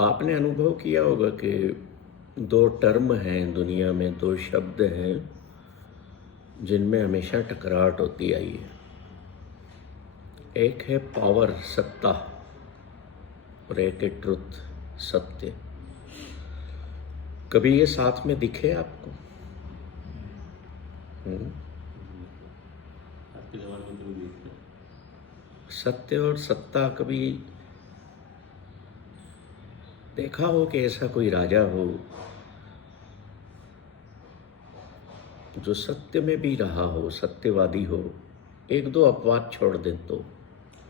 आपने अनुभव किया होगा कि दो टर्म हैं दुनिया में, दो शब्द हैं जिनमें हमेशा टकराहट होती आई है। एक है पावर, सत्ता, और एक है ट्रुथ, सत्य। कभी ये साथ में दिखे आपको? आपके जमाने में तो नहीं था। सत्य और सत्ता कभी देखा हो कि ऐसा कोई राजा हो जो सत्य में भी रहा हो, सत्यवादी हो, एक दो अपवाद छोड़ दें तो?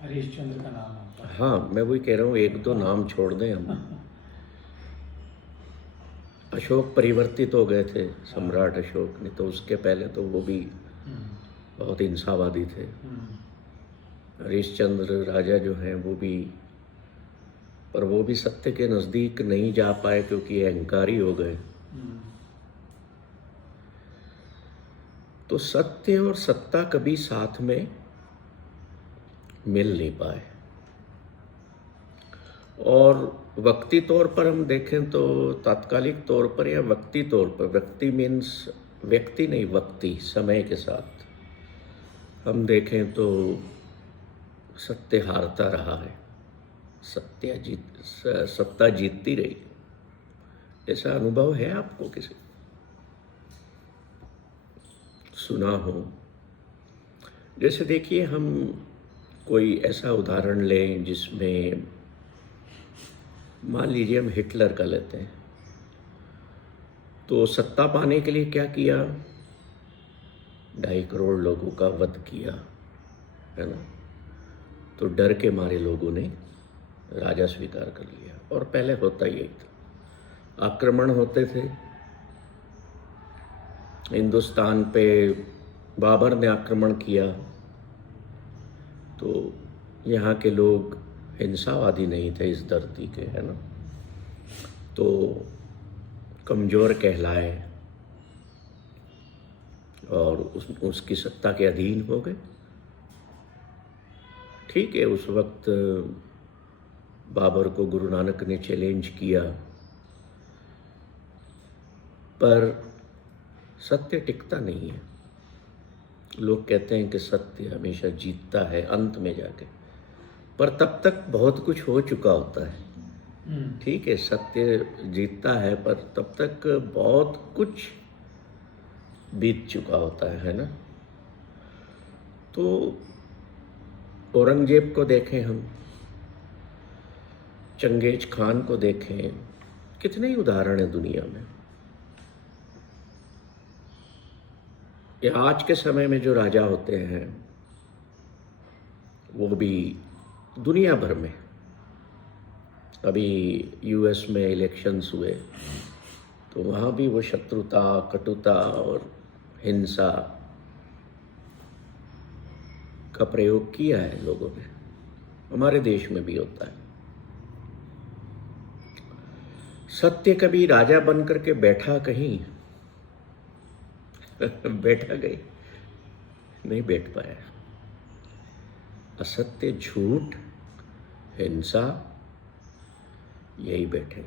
हरिश्चंद्र का नाम आता है। हाँ, मैं वही कह रहा हूँ, एक दो नाम छोड़ दें हम। अशोक परिवर्तित हो गए थे, सम्राट अशोक, नहीं तो उसके पहले तो वो भी बहुत हिंसावादी थे। हरिश्चंद्र राजा जो हैं वो भी, पर वो भी सत्य के नज़दीक नहीं जा पाए क्योंकि अहंकारी हो गए। तो सत्य और सत्ता कभी साथ में मिल नहीं पाए। और वक्ती तौर पर हम देखें तो, तात्कालिक तौर पर या वक्ती तौर पर, व्यक्ति मीन्स व्यक्ति नहीं, वक्ती, समय के साथ हम देखें तो सत्य हारता रहा है, सत्ता जीतती रही। ऐसा अनुभव है आपको किसी सुना हो? जैसे देखिए, हम कोई ऐसा उदाहरण लें जिसमें मान लीजिए हम हिटलर का लेते हैं, तो सत्ता पाने के लिए क्या किया? 2.5 करोड़ लोगों का वध किया, है ना? तो डर के मारे लोगों ने राजा स्वीकार कर लिया। और पहले होता यही था, आक्रमण होते थे। हिंदुस्तान पे बाबर ने आक्रमण किया तो यहाँ के लोग हिंसावादी नहीं थे इस धरती के, है ना? तो कमज़ोर कहलाए और उसकी सत्ता के अधीन हो गए। ठीक है, उस वक्त बाबर को गुरु नानक ने चैलेंज किया, पर सत्य टिकता नहीं है। लोग कहते हैं कि सत्य हमेशा जीतता है अंत में जाके, पर तब तक बहुत कुछ हो चुका होता है। ठीक है, सत्य जीतता है, पर तब तक बहुत कुछ बीत चुका होता है ना? तो औरंगजेब को देखें हम, चंगेज खान को देखें, कितने ही उदाहरण हैं दुनिया में। ये आज के समय में जो राजा होते हैं वो भी दुनिया भर में, अभी यूएस में इलेक्शंस हुए तो वहाँ भी वो शत्रुता, कटुता और हिंसा का प्रयोग किया है लोगों ने। हमारे देश में भी होता है। सत्य कभी राजा बन करके बैठा कहीं? बैठा गई नहीं, बैठ पाया। असत्य, झूठ, हिंसा, यही बैठे।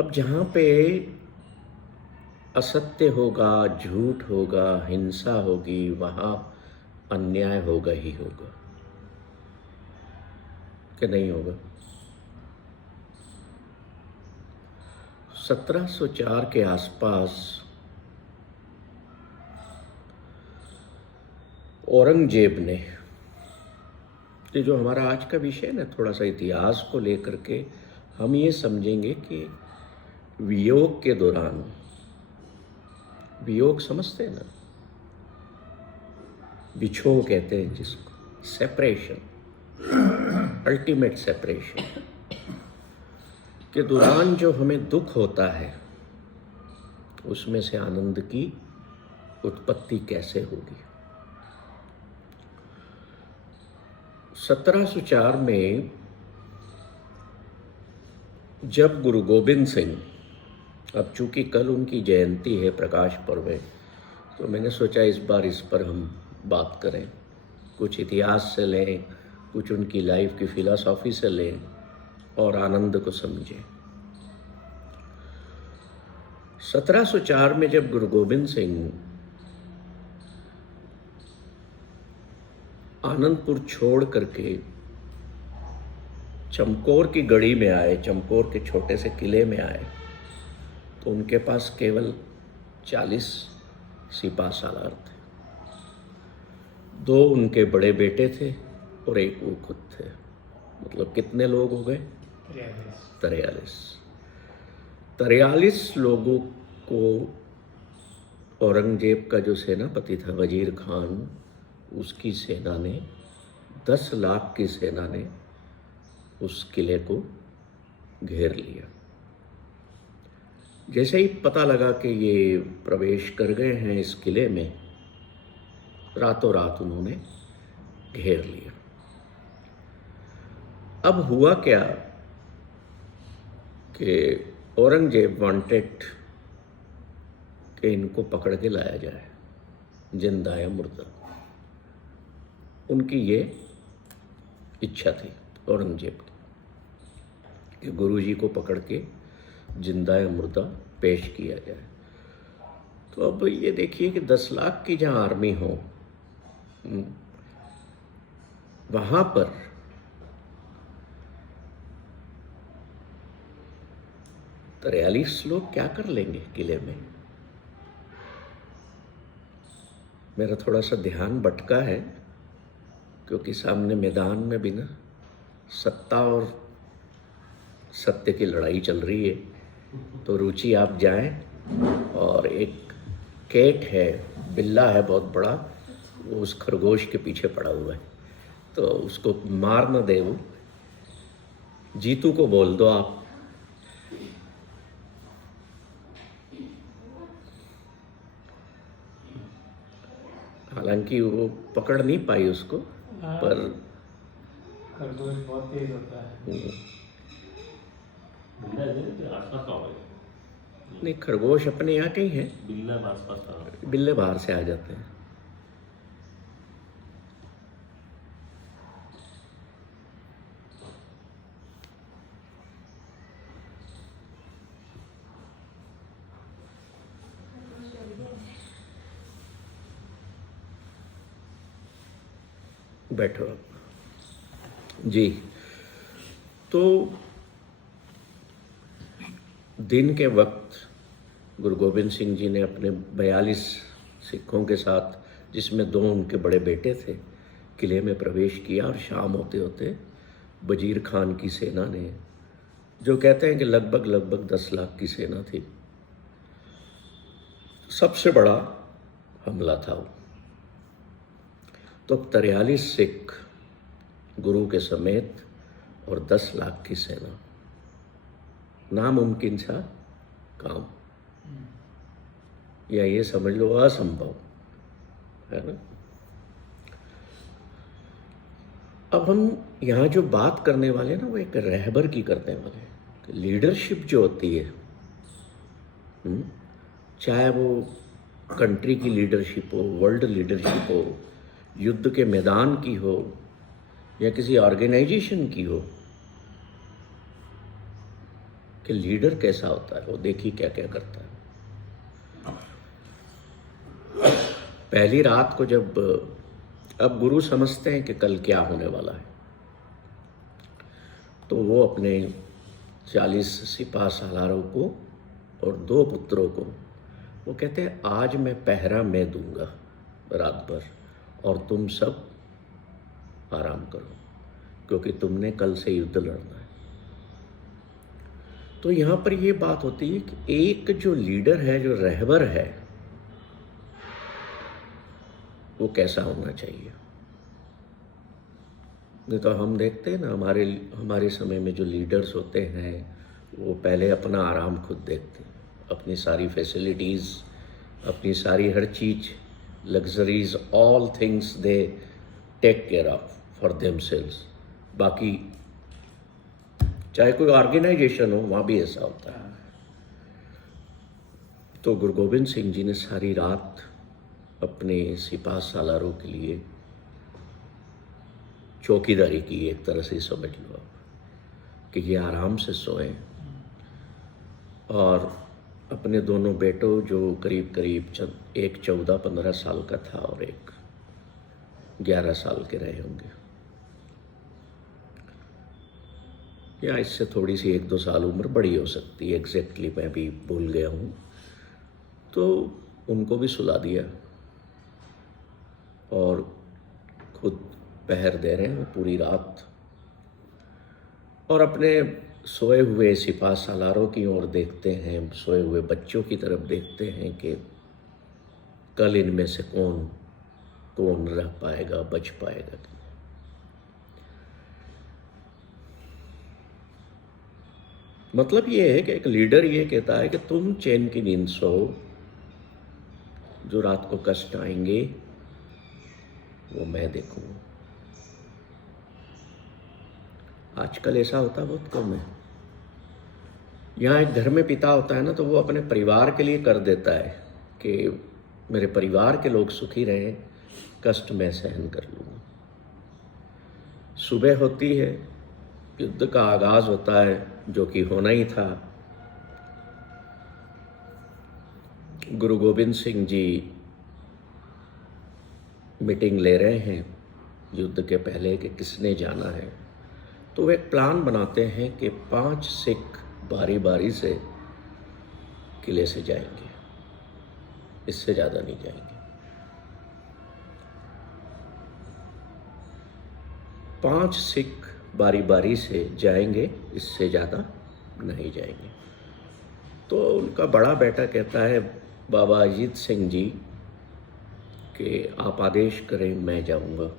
अब जहाँ पे असत्य होगा, झूठ होगा, हिंसा होगी, वहाँ अन्याय होगा ही होगा, कि नहीं होगा? 1704 के आसपास औरंगजेब ने, ये जो हमारा आज का विषय है ना, थोड़ा सा इतिहास को लेकर के हम ये समझेंगे कि वियोग के दौरान, वियोग समझते हैं ना, बिछोह कहते हैं जिसको, सेपरेशन, अल्टीमेट सेपरेशन के दौरान जो हमें दुख होता है, उसमें से आनंद की उत्पत्ति कैसे होगी। 1704 में जब गुरु गोबिंद सिंह, अब चूंकि कल उनकी जयंती है, प्रकाश पर्व है, तो मैंने सोचा इस बार इस पर हम बात करें, कुछ इतिहास से लें, कुछ उनकी लाइफ की फिलॉसफी से लें और आनंद को समझें। 1704 में जब गुरु गोविंद सिंह आनंदपुर छोड़ करके चमकौर की गढ़ी में आए, चमकौर के छोटे से किले में आए, तो उनके पास केवल 40 सिपा सालार थे। 2 उनके बड़े बेटे थे और 1 वो खुद थे। मतलब कितने लोग हो गए? 43 लोगों को औरंगजेब का जो सेनापति था वजीर खान, उसकी सेना ने 10 लाख की सेना ने उस किले को घेर लिया। जैसे ही पता लगा कि ये प्रवेश कर गए हैं इस किले में, रातों रात उन्होंने घेर लिया। अब हुआ क्या कि औरंगजेब वांटेड कि इनको पकड़ के लाया जाए, जिंदा या मुर्दा। उनकी ये इच्छा थी औरंगजेब की कि गुरुजी को पकड़ के जिंदा या मुर्दा पेश किया जाए। तो अब ये देखिए कि 10 लाख की जहाँ आर्मी हो, वहाँ पर 43 लोग क्या कर लेंगे किले में। मेरा थोड़ा सा ध्यान भटका है क्योंकि सामने मैदान में भी ना सत्ता और सत्य की लड़ाई चल रही है। तो रुचि आप जाएं और एक कैट है, बिल्ला है बहुत बड़ा, वो उस खरगोश के पीछे पड़ा हुआ है, तो उसको मार न दे। वो जीतू को बोल दो आप। हालांकि वो पकड़ नहीं पाई उसको, पर खरगोश बहुत तेज होता है। बिल्ला इधर के आसपास का होगा। नहीं, खरगोश अपने यहाँ के ही हैं, बिल्ला आसपास का। बिल्ले बाहर से आ जाते हैं। बैठो आप जी। तो दिन के वक्त गुरु गोविंद सिंह जी ने अपने 42 सिखों के साथ, जिसमें 2 उनके बड़े बेटे थे, किले में प्रवेश किया। और शाम होते होते वजीर खान की सेना ने, जो कहते हैं कि लगभग 10 लाख की सेना थी, सबसे बड़ा हमला था वो। तो 43 सिख गुरु के समेत और 10 लाख की सेना, नामुमकिन सा काम, या ये समझ लो असंभव है ना। अब हम यहाँ जो बात करने वाले हैं ना, वो एक रहबर की करने वाले हैं। लीडरशिप जो होती है, चाहे वो कंट्री की लीडरशिप हो, वर्ल्ड लीडरशिप हो, युद्ध के मैदान की हो, या किसी ऑर्गेनाइजेशन की हो, कि लीडर कैसा होता है, वो देखिए क्या क्या करता है। पहली रात को जब, अब गुरु समझते हैं कि कल क्या होने वाला है, तो वो अपने 40 सिपा सालारों को और 2 पुत्रों को वो कहते हैं, आज मैं पहरा मैं दूंगा रात भर, और तुम सब आराम करो, क्योंकि तुमने कल से युद्ध लड़ना है। तो यहाँ पर ये बात होती है कि एक जो लीडर है, जो रहबर है, वो कैसा होना चाहिए। नहीं तो हम देखते हैं ना, हमारे समय में जो लीडर्स होते हैं, वो पहले अपना आराम खुद देखते हैं, अपनी सारी फैसिलिटीज़, अपनी सारी हर चीज़, luxuries, all things they take care of for themselves. बाकी चाहे कोई ऑर्गेनाइजेशन हो, वहाँ भी ऐसा होता है। तो गुरु गोविंद सिंह जी ने सारी रात अपने सिपाह सालारों के लिए चौकीदारी की, एक तरह से समझ लो आप, कि ये आराम से सोएं। और अपने दोनों बेटों, जो करीब करीब एक 14-15 साल का था और एक 11 साल के रहे होंगे, या इससे थोड़ी सी 1-2 साल उम्र बड़ी हो सकती है, एग्जैक्टली मैं भी भूल गया हूँ, तो उनको भी सुला दिया और खुद पहर दे रहे हैं पूरी रात, और अपने सोए हुए सिपाह सालारों की ओर देखते हैं, सोए हुए बच्चों की तरफ देखते हैं कि कल इनमें से कौन कौन रह पाएगा, बच पाएगा। मतलब ये है कि एक लीडर ये कहता है कि तुम चैन की नींद सो, जो रात को कष्ट आएंगे वो मैं देखूंगा। आजकल ऐसा होता बहुत कम है। यहाँ एक घर में पिता होता है ना, तो वो अपने परिवार के लिए कर देता है कि मेरे परिवार के लोग सुखी रहें, कष्ट मैं सहन कर लूँगा। सुबह होती है, युद्ध का आगाज होता है, जो कि होना ही था। गुरु गोविंद सिंह जी मीटिंग ले रहे हैं युद्ध के पहले कि किसने जाना है, तो वो एक प्लान बनाते हैं कि 5 सिख बारी बारी से किले से जाएंगे, इससे ज़्यादा नहीं जाएंगे। 5 सिख बारी बारी से जाएंगे, इससे ज़्यादा नहीं जाएंगे। तो उनका बड़ा बेटा कहता है बाबा अजीत सिंह जी कि आप आदेश करें, मैं जाऊंगा।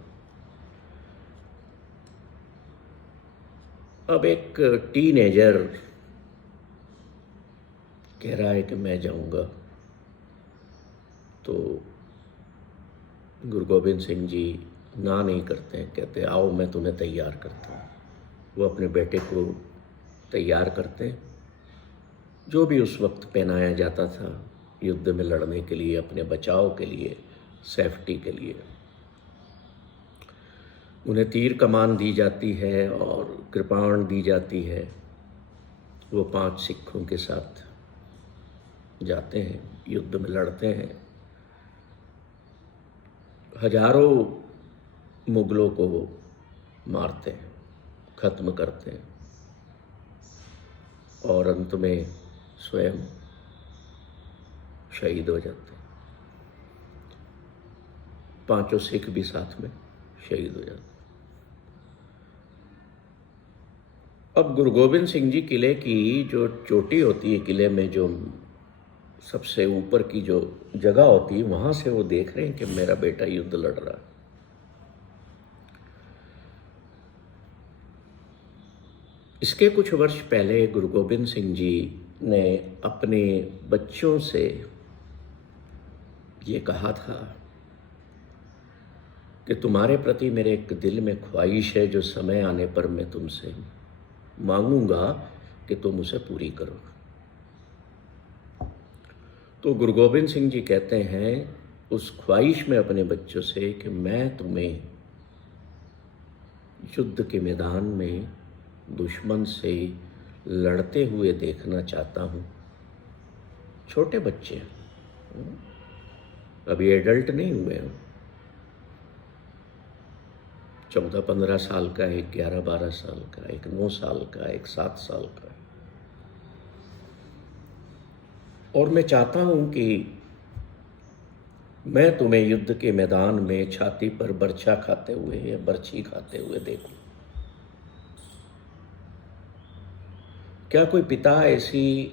अब एक टीनेजर कह रहा है कि मैं जाऊंगा, तो गुरु गोविंद सिंह जी ना नहीं करते हैं, कहते आओ मैं तुम्हें तैयार करता हूँ। वो अपने बेटे को तैयार करते हैं, जो भी उस वक्त पहनाया जाता था युद्ध में लड़ने के लिए, अपने बचाव के लिए, सेफ्टी के लिए। उन्हें तीर कमान दी जाती है और कृपाण दी जाती है। वो 5 सिखों के साथ जाते हैं, युद्ध में लड़ते हैं, हजारों मुगलों को वो मारते हैं, खत्म करते हैं, और अंत में स्वयं शहीद हो जाते हैं। 5 सिख भी साथ में शहीद हो जाते हैं। अब गुरु गोविंद सिंह जी किले की जो चोटी होती है, किले में जो सबसे ऊपर की जो जगह होती है, वहां से वो देख रहे हैं कि मेरा बेटा युद्ध लड़ रहा है। इसके कुछ वर्ष पहले गुरु गोविंद सिंह जी ने अपने बच्चों से ये कहा था कि तुम्हारे प्रति मेरे एक दिल में ख्वाहिश है, जो समय आने पर मैं तुमसे मांगूंगा कि तुम उसे पूरी करो। तो गुरु गोविंद सिंह जी कहते हैं उस ख्वाहिश में अपने बच्चों से कि मैं तुम्हें युद्ध के मैदान में दुश्मन से लड़ते हुए देखना चाहता हूँ। छोटे बच्चे हैं, अभी एडल्ट नहीं हुए हैं। 14-15 साल का, एक 11-12 साल का, एक 9 साल का, एक 7 साल का। और मैं चाहता हूं कि मैं तुम्हें युद्ध के मैदान में छाती पर बर्छा खाते हुए या बर्छी खाते हुए देखूं। क्या कोई पिता ऐसी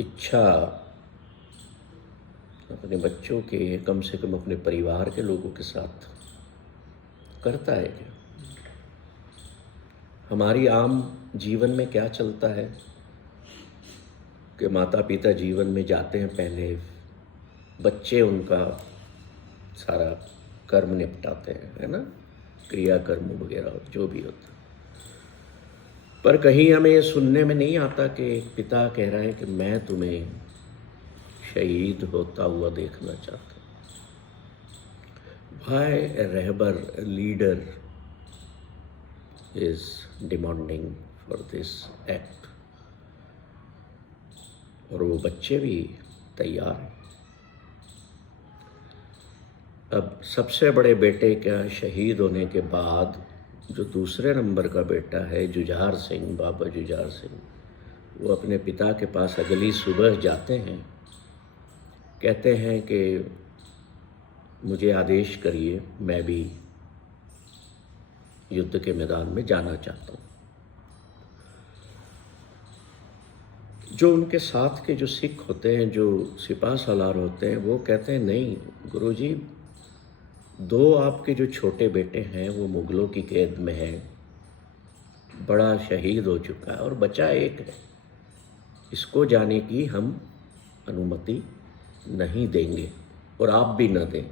इच्छा अपने बच्चों के, कम से कम अपने परिवार के लोगों के साथ करता है क्या? हमारी आम जीवन में क्या चलता है कि माता पिता जीवन में जाते हैं पहले, बच्चे उनका सारा कर्म निपटाते हैं, है ना, क्रिया कर्म वगैरह जो भी होता है। पर कहीं हमें ये सुनने में नहीं आता कि एक पिता कह रहा है कि मैं तुम्हें शहीद होता हुआ देखना चाहता हूँ। why a रहबर leader is demanding for this act, और वो बच्चे भी तैयार हैं। अब सबसे बड़े बेटे का शहीद होने के बाद जो दूसरे नंबर का बेटा है जुझार सिंह, बाबा जुझार सिंह, वो अपने पिता के पास अगली सुबह जाते हैं, कहते हैं कि मुझे आदेश करिए, मैं भी युद्ध के मैदान में जाना चाहता हूँ। जो उनके साथ के जो सिख होते हैं, जो सिपाह सालार होते हैं, वो कहते हैं नहीं गुरुजी, दो आपके जो छोटे बेटे हैं वो मुगलों की कैद में हैं, बड़ा शहीद हो चुका है और बचा एक है, इसको जाने की हम अनुमति नहीं देंगे और आप भी न दें।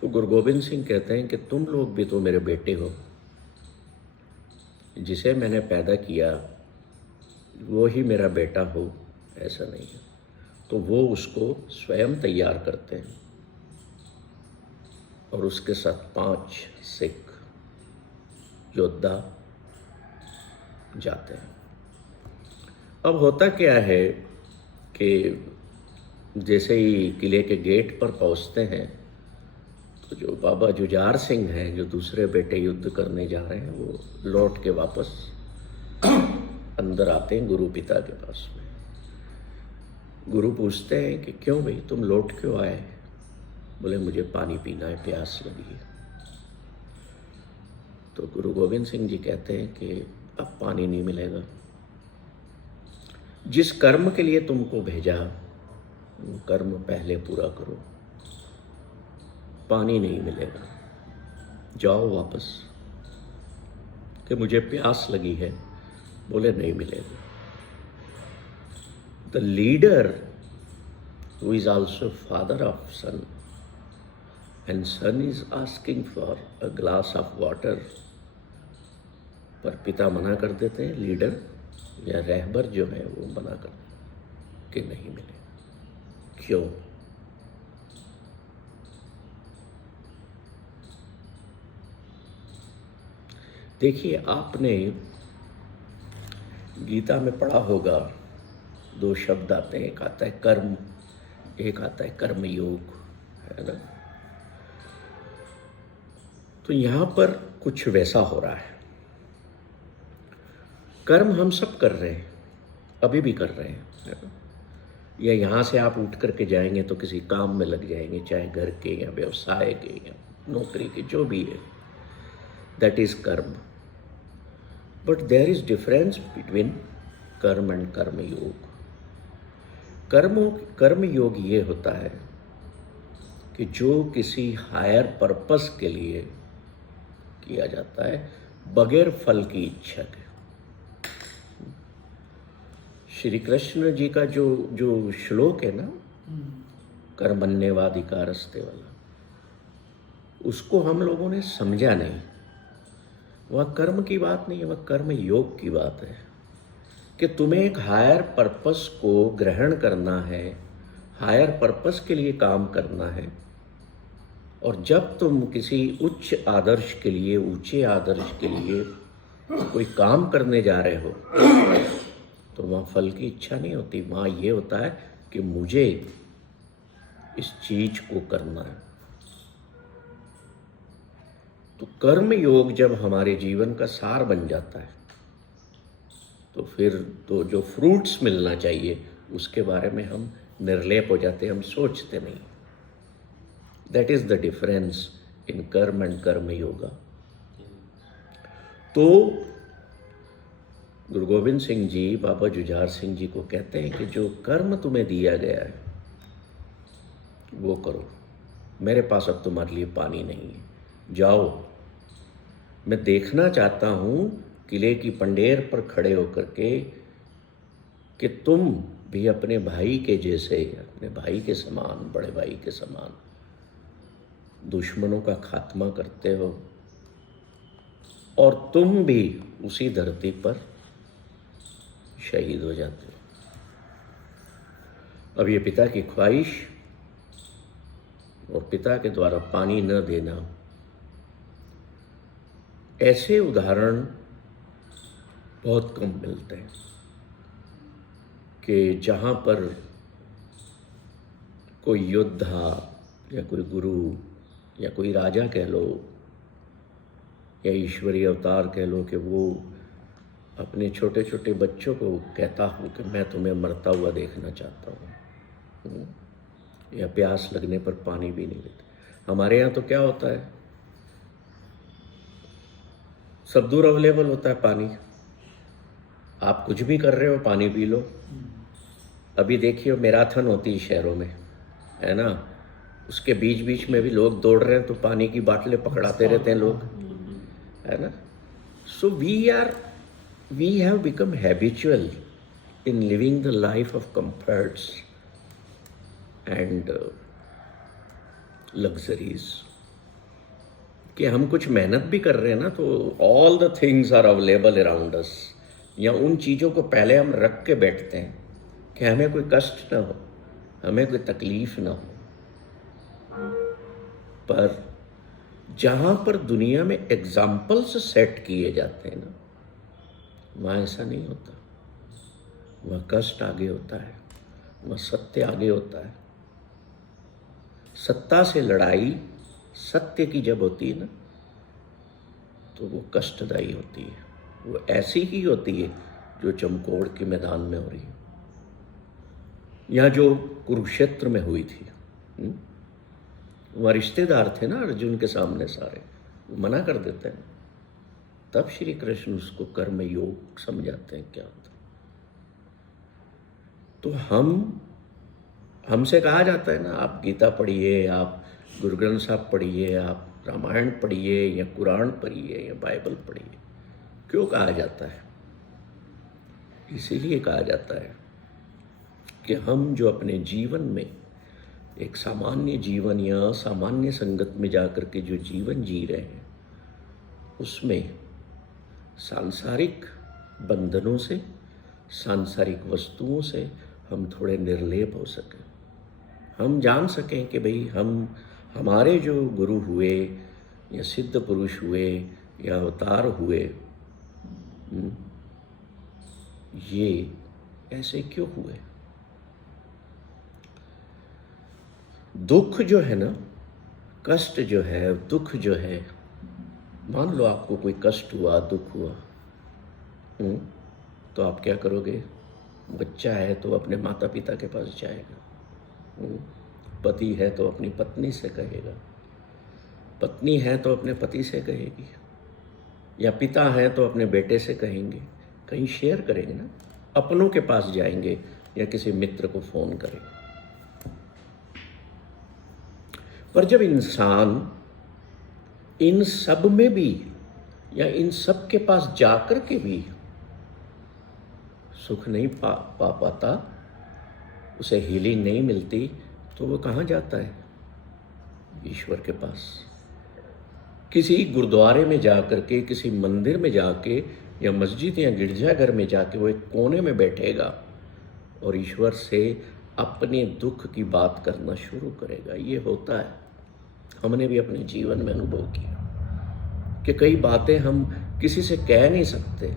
तो गुरु गोबिंद सिंह कहते हैं कि तुम लोग भी तो मेरे बेटे हो, जिसे मैंने पैदा किया वो ही मेरा बेटा हो ऐसा नहीं है। तो वो उसको स्वयं तैयार करते हैं और उसके साथ 5 सिख योद्धा जाते हैं। अब होता क्या है कि जैसे ही किले के गेट पर पहुंचते हैं तो जो बाबा जुझार सिंह हैं, जो दूसरे बेटे युद्ध करने जा रहे हैं, वो लौट के वापस अंदर आते हैं गुरु पिता के पास में। गुरु पूछते हैं कि क्यों भाई तुम लौट क्यों आए? बोले मुझे पानी पीना है, प्यास लगी है। तो गुरु गोबिंद सिंह जी कहते हैं कि अब पानी नहीं मिलेगा, जिस कर्म के लिए तुमको भेजा वो कर्म पहले पूरा करो, पानी नहीं मिलेगा, जाओ वापस। कि मुझे प्यास लगी है, बोले नहीं मिलेगा। The leader who is also father of son and son is asking for a glass of water, पर पिता मना कर देते हैं, लीडर या रहबर जो है वो मना कर कि नहीं मिले। क्यों? देखिए, आपने गीता में पढ़ा होगा, 2 शब्द आते हैं, एक आता है कर्म, एक आता है कर्म योग, है ना? तो यहां पर कुछ वैसा हो रहा है। कर्म हम सब कर रहे हैं, अभी भी कर रहे हैं, है ना? या यहाँ से आप उठ करके जाएंगे तो किसी काम में लग जाएंगे, चाहे घर के या व्यवसाय के या नौकरी के, जो भी है, that is karma. But there is difference between karma and karma yoga. कर्म योग ये होता है कि जो किसी हायर पर्पस के लिए किया जाता है बगैर फल की इच्छा के। श्री कृष्ण जी का जो श्लोक है ना, कर्मण्येवाधिकारस्ते वाला, उसको हम लोगों ने समझा नहीं। वह कर्म की बात नहीं है, वह कर्म योग की बात है कि तुम्हें एक हायर पर्पस को ग्रहण करना है, हायर पर्पस के लिए काम करना है। और जब तुम किसी उच्च आदर्श के लिए, ऊंचे आदर्श के लिए कोई काम करने जा रहे हो तो वहाँ फल की इच्छा नहीं होती, वहाँ ये होता है कि मुझे इस चीज को करना है। तो कर्म योग जब हमारे जीवन का सार बन जाता है तो फिर तो जो फ्रूट्स मिलना चाहिए उसके बारे में हम निर्लेप हो जाते हैं, हम सोचते नहीं। That is the difference in कर्म एंड कर्म योगा। तो गुरु गोबिंद सिंह जी बाबा जुझार सिंह जी को कहते हैं कि जो कर्म तुम्हें दिया गया है वो करो, मेरे पास अब तुम्हारे लिए पानी नहीं है, जाओ। मैं देखना चाहता हूँ किले की पंडेर पर खड़े होकर के कि तुम भी अपने भाई के जैसे, अपने भाई के समान, बड़े भाई के समान दुश्मनों का खात्मा करते हो और तुम भी उसी धरती पर शहीद हो जाते हो। अब ये पिता की ख्वाहिश और पिता के द्वारा पानी न देना, ऐसे उदाहरण बहुत कम मिलते हैं कि जहाँ पर कोई योद्धा या कोई गुरु या कोई राजा कह लो या ईश्वरीय अवतार कह लो कि वो अपने छोटे छोटे बच्चों को कहता हूँ कि मैं तुम्हें मरता हुआ देखना चाहता हूँ, या प्यास लगने पर पानी भी नहीं देते। हमारे यहाँ तो क्या होता है, सब दूर अवेलेबल होता है पानी, आप कुछ भी कर रहे हो पानी पी लो। अभी देखिए मैराथन होती है शहरों में, है ना, उसके बीच बीच में भी लोग दौड़ रहे हैं तो पानी की बाटलें पकड़ाते रहते हैं लोग, है ना। सो we have become habitual in living the life of comforts and luxuries, कि हम कुछ मेहनत भी कर रहे हैं ना तो all the things are available around us, या उन चीज़ों को पहले हम रख के बैठते हैं कि हमें कोई कष्ट ना हो, हमें कोई तकलीफ ना हो। पर जहाँ पर दुनिया में एग्जाम्पल्स सेट किए जाते हैं ना, वहाँ ऐसा नहीं होता। वहाँ कष्ट आगे होता है, वहाँ सत्य आगे होता है। सत्ता से लड़ाई सत्य की जब होती है ना तो वो कष्टदायी होती है, वो ऐसी ही होती है जो चमकौड़ के मैदान में हो रही है, या जो कुरुक्षेत्र में हुई थी। वहाँ रिश्तेदार थे ना अर्जुन के सामने सारे, मना कर देते हैं, तब श्री कृष्ण उसको कर्म योग समझाते हैं क्या होता। तो हमसे कहा जाता है ना, आप गीता पढ़िए, आप गुरु ग्रंथ साहब पढ़िए, आप रामायण पढ़िए या कुरान पढ़िए या बाइबल पढ़िए। क्यों कहा जाता है? इसीलिए कहा जाता है कि हम जो अपने जीवन में एक सामान्य जीवन या सामान्य संगत में जाकर के जो जीवन जी रहे हैं, उसमें सांसारिक बंधनों से, सांसारिक वस्तुओं से हम थोड़े निर्लेप हो सकें। हम जान सकें कि भाई हमारे जो गुरु हुए या सिद्ध पुरुष हुए या अवतार हुए, ये ऐसे क्यों हुए। दुख जो है ना, कष्ट जो है, दुख जो है, मान लो आपको कोई कष्ट हुआ, दुख हुआ, तो आप क्या करोगे? बच्चा है तो अपने माता पिता के पास जाएगा, पति है तो अपनी पत्नी से कहेगा, पत्नी है तो अपने पति से कहेगी, या पिता है तो अपने बेटे से कहेंगे, कहीं शेयर करेंगे ना, अपनों के पास जाएंगे या किसी मित्र को फ़ोन करेंगे। पर जब इंसान इन सब में भी या इन सब के पास जाकर के भी सुख नहीं पाता, उसे हीलिंग नहीं मिलती, तो वो कहाँ जाता है? ईश्वर के पास। किसी गुरुद्वारे में जाकर के, किसी मंदिर में जाके या मस्जिद या गिरजाघर में जाके वो एक कोने में बैठेगा और ईश्वर से अपने दुख की बात करना शुरू करेगा। ये होता है, हमने भी अपने जीवन में अनुभव किया कि कई बातें हम किसी से कह नहीं सकते,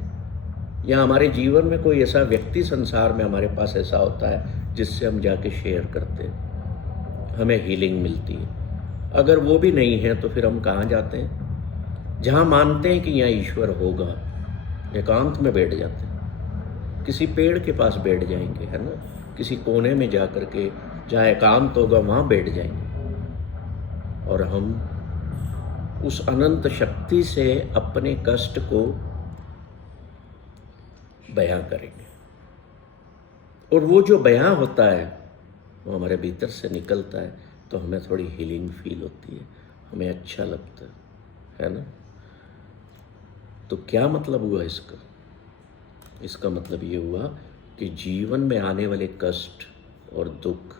या हमारे जीवन में कोई ऐसा व्यक्ति संसार में हमारे पास ऐसा होता है जिससे हम जाके शेयर करते हैं, हमें हीलिंग मिलती है। अगर वो भी नहीं है तो फिर हम कहाँ जाते हैं? जहाँ मानते हैं कि यहाँ ईश्वर होगा, एकांत में बैठ जाते हैं, किसी पेड़ के पास बैठ जाएंगे, है ना, किसी कोने में जा कर के जहाँ एकांत होगा वहाँ बैठ जाएंगे, और हम उस अनंत शक्ति से अपने कष्ट को बयां करेंगे। और वो जो बयां होता है वो हमारे भीतर से निकलता है, तो हमें थोड़ी हीलिंग फील होती है, हमें अच्छा लगता है ना। तो क्या मतलब हुआ इसका? इसका मतलब ये हुआ कि जीवन में आने वाले कष्ट और दुख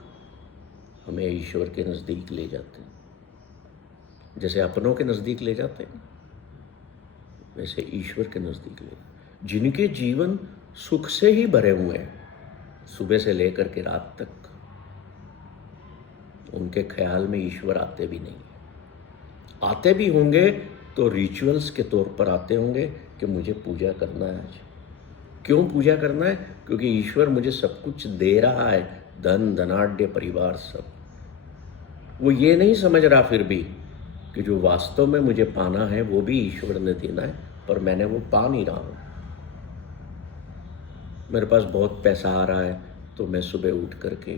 हमें ईश्वर के नज़दीक ले जाते हैं। जैसे अपनों के नज़दीक ले जाते हैं, वैसे ईश्वर के नज़दीक ले। जिनके जीवन सुख से ही भरे हुए हैं सुबह से लेकर के रात तक, उनके ख्याल में ईश्वर आते भी नहीं है। आते भी होंगे तो रिचुअल्स के तौर पर आते होंगे कि मुझे पूजा करना है आज। क्यों पूजा करना है? क्योंकि ईश्वर मुझे सब कुछ दे रहा है, धन धनाढ्य परिवार सब। वो ये नहीं समझ रहा फिर भी कि जो वास्तव में मुझे पाना है वो भी ईश्वर ने देना है, पर मैंने वो पा नहीं रहा हूँ। मेरे पास बहुत पैसा आ रहा है तो मैं सुबह उठ करके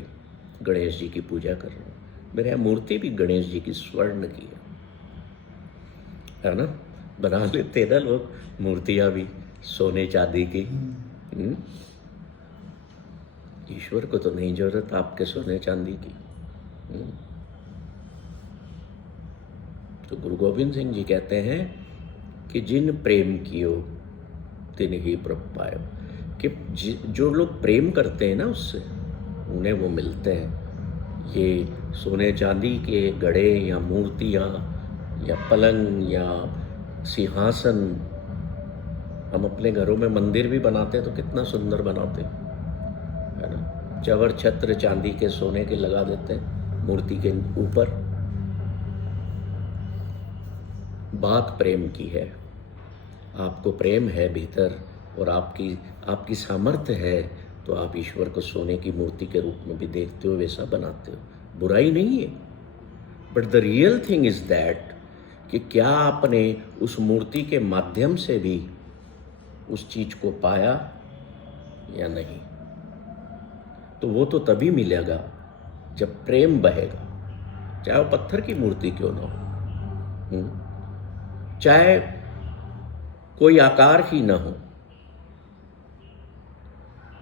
गणेश जी की पूजा कर रहा हूँ। मेरे यहाँ मूर्ति भी गणेश जी की स्वर्ण की है ना? बना लेते ना लोग मूर्तियाँ भी सोने चांदी की। ईश्वर को तो नहीं जरूरत आपके सोने चांदी की। तो गुरु गोविंद सिंह जी कहते हैं कि जिन प्रेम कियो तिन ही प्रभ पायो, कि जो लोग प्रेम करते हैं ना उससे उन्हें वो मिलते हैं। ये सोने चांदी के घड़े या मूर्तियाँ या पलंग या सिंहासन, हम अपने घरों में मंदिर भी बनाते हैं तो कितना सुंदर बनाते हैं, है ना? चवर छत्र चांदी के सोने के लगा देते हैं मूर्ति के ऊपर। बात प्रेम की है। आपको प्रेम है भीतर और आपकी सामर्थ्य है तो आप ईश्वर को सोने की मूर्ति के रूप में भी देखते हो, वैसा बनाते हो। बुराई नहीं है, but the real thing is that कि क्या आपने उस मूर्ति के माध्यम से भी उस चीज को पाया या नहीं। तो वो तो तभी मिलेगा जब प्रेम बहेगा, चाहे वो पत्थर की मूर्ति क्यों ना हो, चाहे कोई आकार ही ना हो।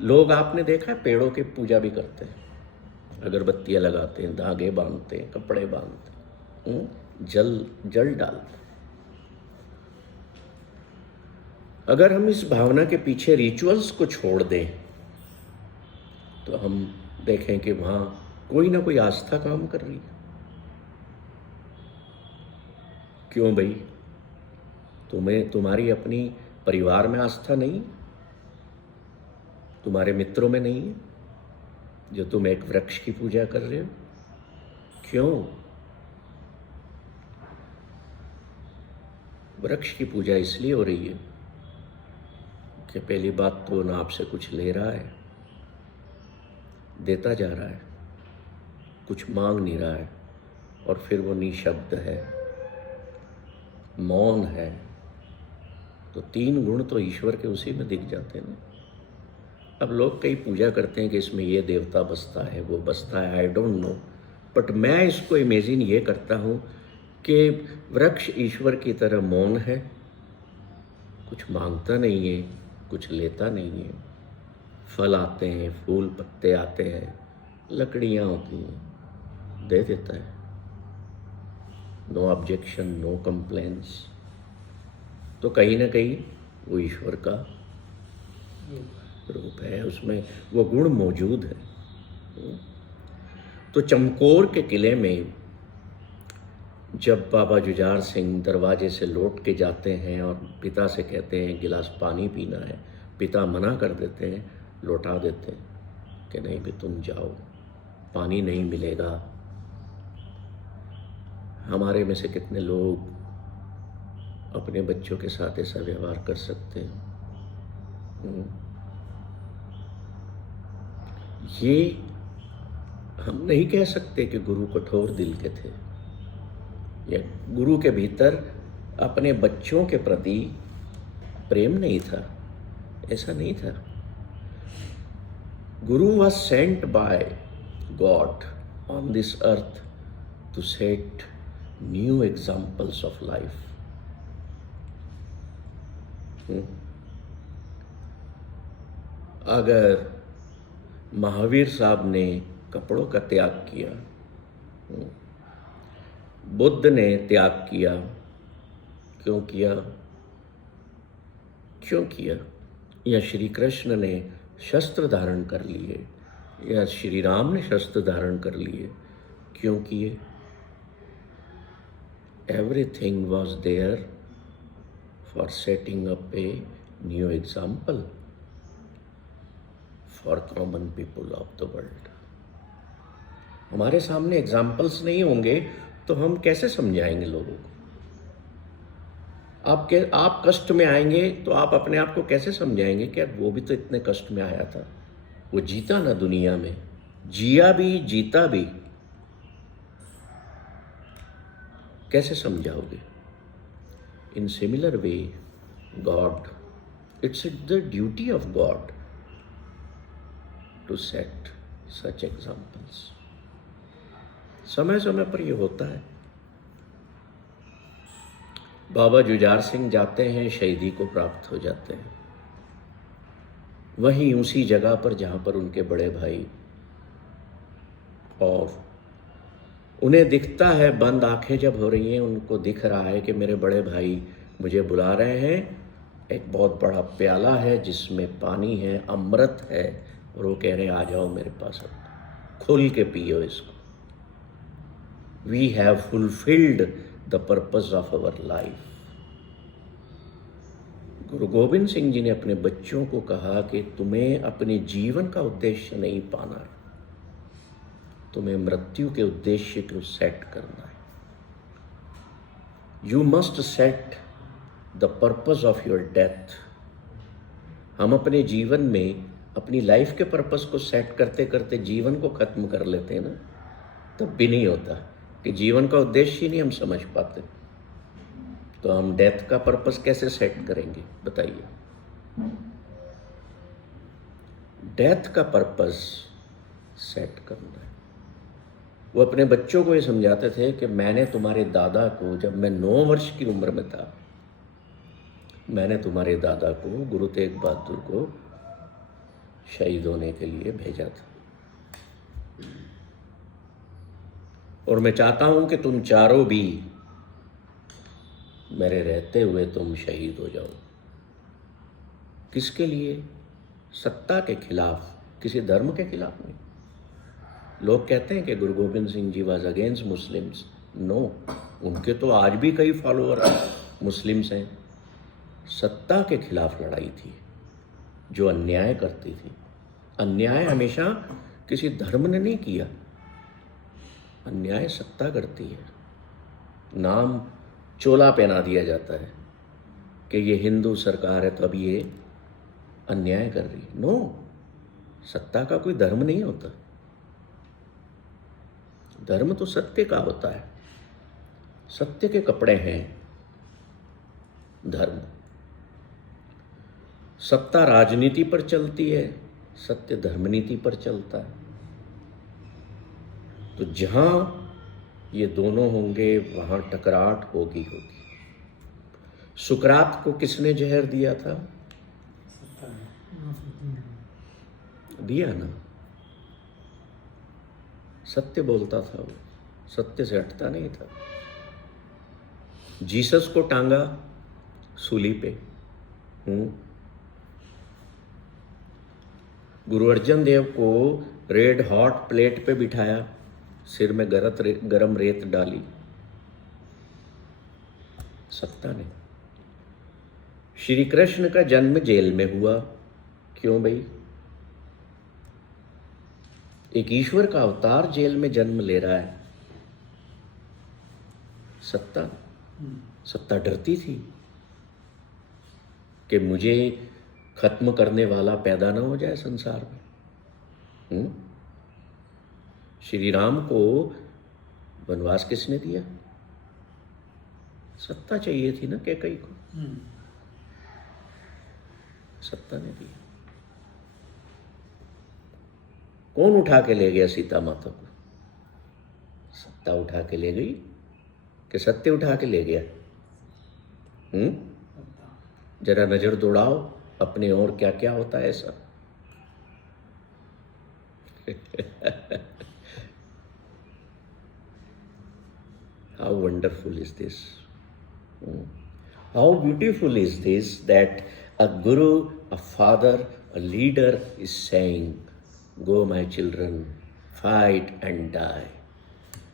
लोग आपने देखा है पेड़ों की पूजा भी करते हैं, अगरबत्तियां लगाते हैं, धागे बांधते हैं, कपड़े बांधते हैं, जल डालते। अगर हम इस भावना के पीछे रिचुअल्स को छोड़ दें तो हम देखें कि वहां कोई ना कोई आस्था काम कर रही है। क्यों भाई? तुम्हारी अपनी परिवार में आस्था नहीं, तुम्हारे मित्रों में नहीं है, जो तुम एक वृक्ष की पूजा कर रहे हो? क्यों? वृक्ष की पूजा इसलिए हो रही है कि पहली बात तो ना आपसे कुछ ले रहा है, देता जा रहा है, कुछ मांग नहीं रहा है, और फिर वो निशब्द है, मौन है। तो तीन गुण तो ईश्वर के उसी में दिख जाते हैं ना। अब लोग कई पूजा करते हैं कि इसमें ये देवता बसता है, वो बसता है, आई डोंट नो, बट मैं इसको इमेजिन ये करता हूँ कि वृक्ष ईश्वर की तरह मौन है, कुछ मांगता नहीं है, कुछ लेता नहीं है। फल आते हैं, फूल पत्ते आते हैं, लकड़ियाँ होती हैं, दे देता है, नो ऑब्जेक्शन, नो कंप्लेंट्स। तो कहीं ना कहीं वो ईश्वर का रूप है, उसमें वो गुण मौजूद है। तो चमकौर के किले में जब बाबा जुझार सिंह दरवाजे से लौट के जाते हैं और पिता से कहते हैं गिलास पानी पीना है, पिता मना कर देते हैं, लौटा देते हैं कि नहीं भी तुम जाओ, पानी नहीं मिलेगा। हमारे में से कितने लोग अपने बच्चों के साथ ऐसा व्यवहार कर सकते हैं? ये हम नहीं कह सकते कि गुरु कठोर दिल के थे, या गुरु के भीतर अपने बच्चों के प्रति प्रेम नहीं था, ऐसा नहीं था। गुरु was sent by God on this earth to set new examples of life. अगर महावीर साहब ने कपड़ों का त्याग किया, बुद्ध ने त्याग किया, क्यों किया? क्यों किया? या श्री कृष्ण ने शस्त्र धारण कर लिए, या श्री राम ने शस्त्र धारण कर लिए, क्यों किए? Everything was there for setting up a new example for common people of the world. हमारे सामने एग्जाम्पल्स नहीं होंगे तो हम कैसे समझाएंगे लोगों को? आप कष्ट में आएंगे तो आप अपने आप को कैसे समझाएंगे कि यार वो भी तो इतने कष्ट में आया था, वो जीता ना दुनिया में, जिया भी जीता भी, कैसे समझाओगे? In similar way God, it's the duty of God to set such examples. समय समय पर यह होता है। बाबा जुझार सिंह जाते हैं, शहीदी को प्राप्त हो जाते हैं, वहीं उसी जगह पर जहां पर उनके बड़े भाई, और उन्हें दिखता है, बंद आंखें जब हो रही हैं, उनको दिख रहा है कि मेरे बड़े भाई मुझे बुला रहे हैं, एक बहुत बड़ा प्याला है जिसमें पानी है, अमृत है, और वो कह रहे हैं आ जाओ मेरे पास, अब खोल के पियो इसको। We have fulfilled the purpose of our life. Guru Gobind Singh ji ने अपने बच्चों को कहा कि तुम्हें अपने जीवन का उद्देश्य नहीं पाना, तुम्हें मृत्यु के उद्देश्य को सेट करना है। You must set the purpose of your death. हम अपने जीवन में अपनी लाइफ के पर्पस को सेट करते करते जीवन को खत्म कर लेते हैं ना, तब भी नहीं होता कि जीवन का उद्देश्य ही नहीं हम समझ पाते, तो हम डेथ का पर्पस कैसे सेट करेंगे बताइए? डेथ का पर्पस सेट करना है। वो अपने बच्चों को ये समझाते थे कि मैंने तुम्हारे दादा को, जब मैं 9 वर्ष की उम्र में था, मैंने तुम्हारे दादा को, गुरु तेग बहादुर को शहीद होने के लिए भेजा था, और मैं चाहता हूं कि तुम चारों भी मेरे रहते हुए तुम शहीद हो जाओ। किसके लिए? सत्ता के खिलाफ, किसी धर्म के खिलाफ नहीं। लोग कहते हैं कि गुरु Gobind Singh ji was against Muslims. No, उनके तो आज भी कई फॉलोअर मुस्लिम्स हैं। सत्ता के खिलाफ लड़ाई थी जो अन्याय करती थी। अन्याय हमेशा किसी धर्म ने नहीं किया, अन्याय सत्ता करती है। नाम चोला पहना दिया जाता है कि ये हिंदू सरकार है तो अब ये अन्याय कर रही है। नो, सत्ता का कोई धर्म नहीं होता। धर्म तो सत्य का होता है, सत्य के कपड़े हैं धर्म। सत्ता राजनीति पर चलती है, सत्य धर्मनीति पर चलता है। तो जहां ये दोनों होंगे वहां टकराट होगी। सुकरात को किसने जहर दिया था? दिया ना, सत्य बोलता था वो, सत्य से हटता नहीं था। जीसस को टांगा सूली पे, गुरु अर्जन देव को रेड हॉट प्लेट पे बिठाया, सिर में गरम रेत डाली, सत्ता ने। श्री कृष्ण का जन्म जेल में हुआ, क्यों भाई? एक ईश्वर का अवतार जेल में जन्म ले रहा है, सत्ता। सत्ता डरती थी कि मुझे खत्म करने वाला पैदा ना हो जाए संसार में। श्री राम को वनवास किसने दिया? सत्ता चाहिए थी ना कैकई को, सत्ता ने दिया। कौन उठा के ले गया सीता माता को? सत्ता उठा के ले गई कि सत्य उठा के ले गया? जरा नजर दौड़ाओ अपने और, क्या क्या होता है ऐसा। How wonderful is this? How beautiful is this that a guru, a father, a leader is saying, "Go, my children, fight and die.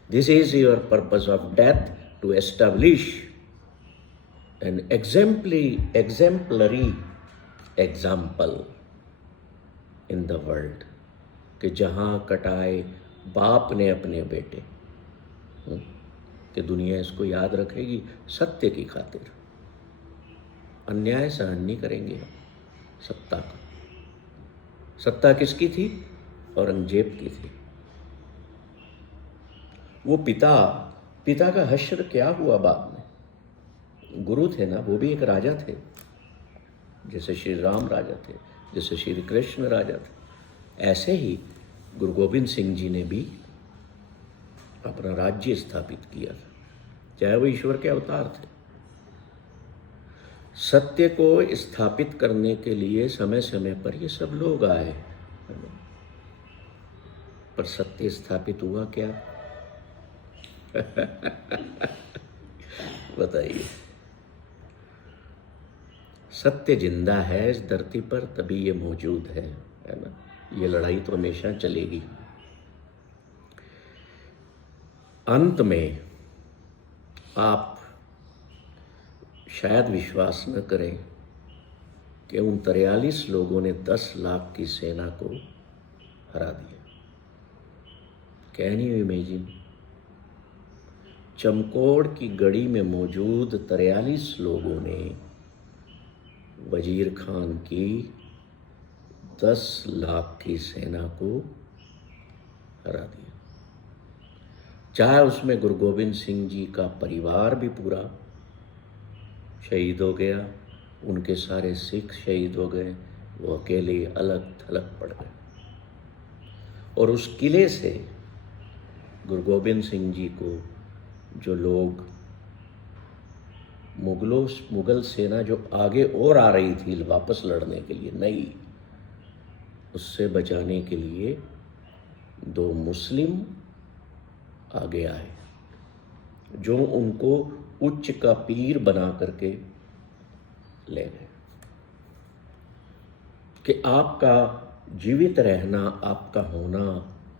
This is your purpose of death, to establish an exemplary example in the world." कि जहाँ कटाए बाप ने अपने बेटे, कि दुनिया इसको याद रखेगी सत्य की खातिर, अन्याय सहन नहीं करेंगे हम। सत्ता का, सत्ता किसकी थी? औरंगजेब की थी। वो पिता का हश्र क्या हुआ बाद में? गुरु थे ना, वो भी एक राजा थे, जैसे श्री राम राजा थे, जैसे श्री कृष्ण राजा थे। ऐसे ही गुरु गोविंद सिंह जी ने भी अपना राज्य स्थापित किया था, चाहे वो ईश्वर के अवतार थे। सत्य को स्थापित करने के लिए समय समय पर ये सब लोग आए, पर सत्य स्थापित हुआ क्या? बताइए। सत्य जिंदा है इस धरती पर तभी ये मौजूद है ना। ये लड़ाई तो हमेशा चलेगी। अंत में आप शायद विश्वास न करें कि उन 43 लोगों ने 10 लाख की सेना को हरा दिया। Can you imagine? चमकौड़ की गढ़ी में मौजूद 43 लोगों ने वजीर खान की 10 लाख की सेना को हरा दिया। चाहे उसमें गुरु गोविंद सिंह जी का परिवार भी पूरा शहीद हो गया, उनके सारे सिख शहीद हो गए, वो अकेले अलग थलग पड़ गए। और उस किले से गुरु गोविंद सिंह जी को जो लोग मुगल सेना जो आगे और आ रही थी वापस लड़ने के लिए नहीं, उससे बचाने के लिए 2 मुस्लिम आगे आए, जो उनको उच्च का पीर बना करके ले गए कि आपका जीवित रहना, आपका होना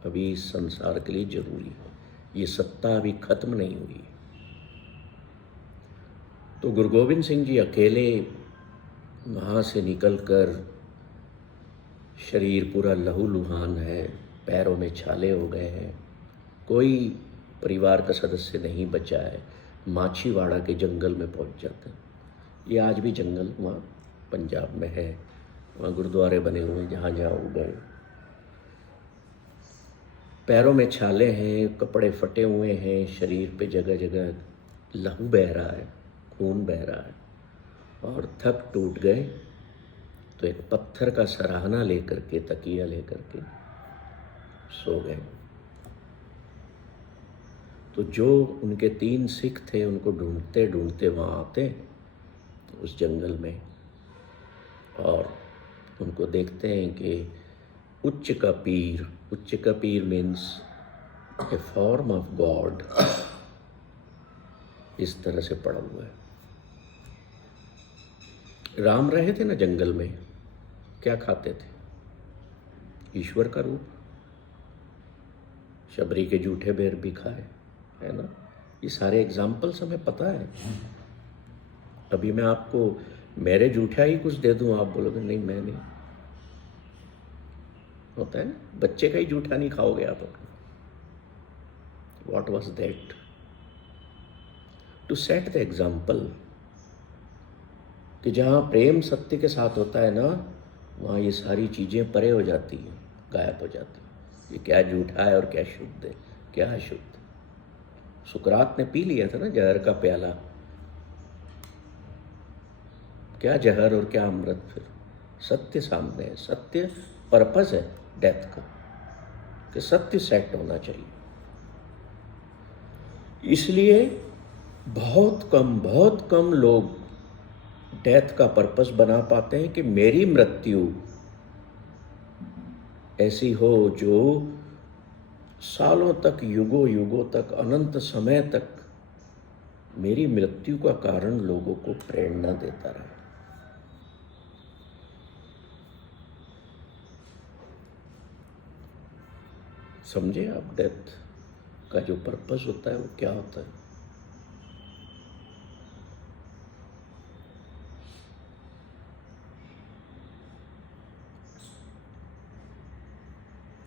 अभी इस संसार के लिए जरूरी है, ये सत्ता अभी खत्म नहीं हुई। तो गुरु गोविंद सिंह जी अकेले वहाँ से निकलकर, शरीर पूरा लहूलुहान है, पैरों में छाले हो गए हैं, कोई परिवार का सदस्य नहीं बचा है, माछीवाड़ा के जंगल में पहुंच जाते हैं। ये आज भी जंगल वहाँ पंजाब में है, वहाँ गुरुद्वारे बने हुए हैं जहाँ जहाँ वो गए। पैरों में छाले हैं, कपड़े फटे हुए हैं, शरीर पे जगह जगह लहू बह रहा है, खून बह रहा है, और थक टूट गए तो एक पत्थर का सराहना लेकर के, तकिया लेकर के सो गए। तो जो उनके 3 सिख थे उनको ढूंढते ढूंढते वहाँ आते उस जंगल में, और उनको देखते हैं कि उच्च का पीर means A form of God, इस तरह से पड़ा हुआ है। राम रहे थे ना जंगल में, क्या खाते थे? ईश्वर का रूप। शबरी के जूठे बेर भी खाए, है ना। ये सारे एग्जाम्पल्स हमें पता है। अभी मैं आपको मेरे जूठा ही कुछ दे दूं, आप बोलोगे नहीं मैं नहीं। होता है ना, बच्चे का ही जूठा नहीं खाओगे आप अपना। What was that? To set the example कि जहाँ प्रेम सत्य के साथ होता है ना, वहाँ ये सारी चीज़ें परे हो जाती हैं, गायब हो जाती हैं। ये क्या झूठा है और क्या शुद्ध है, क्या अशुद्ध। सुकरात ने पी लिया था ना जहर का प्याला, क्या जहर और क्या अमृत। फिर सत्य सामने है, सत्य पर्पस है डेथ का, कि सत्य सेट होना चाहिए। इसलिए बहुत कम लोग डेथ का पर्पस बना पाते हैं कि मेरी मृत्यु ऐसी हो जो सालों तक, युगों तक, अनंत समय तक मेरी मृत्यु का कारण लोगों को प्रेरणा देता रहे। समझे आप? डेथ का जो पर्पस होता है वो क्या होता है?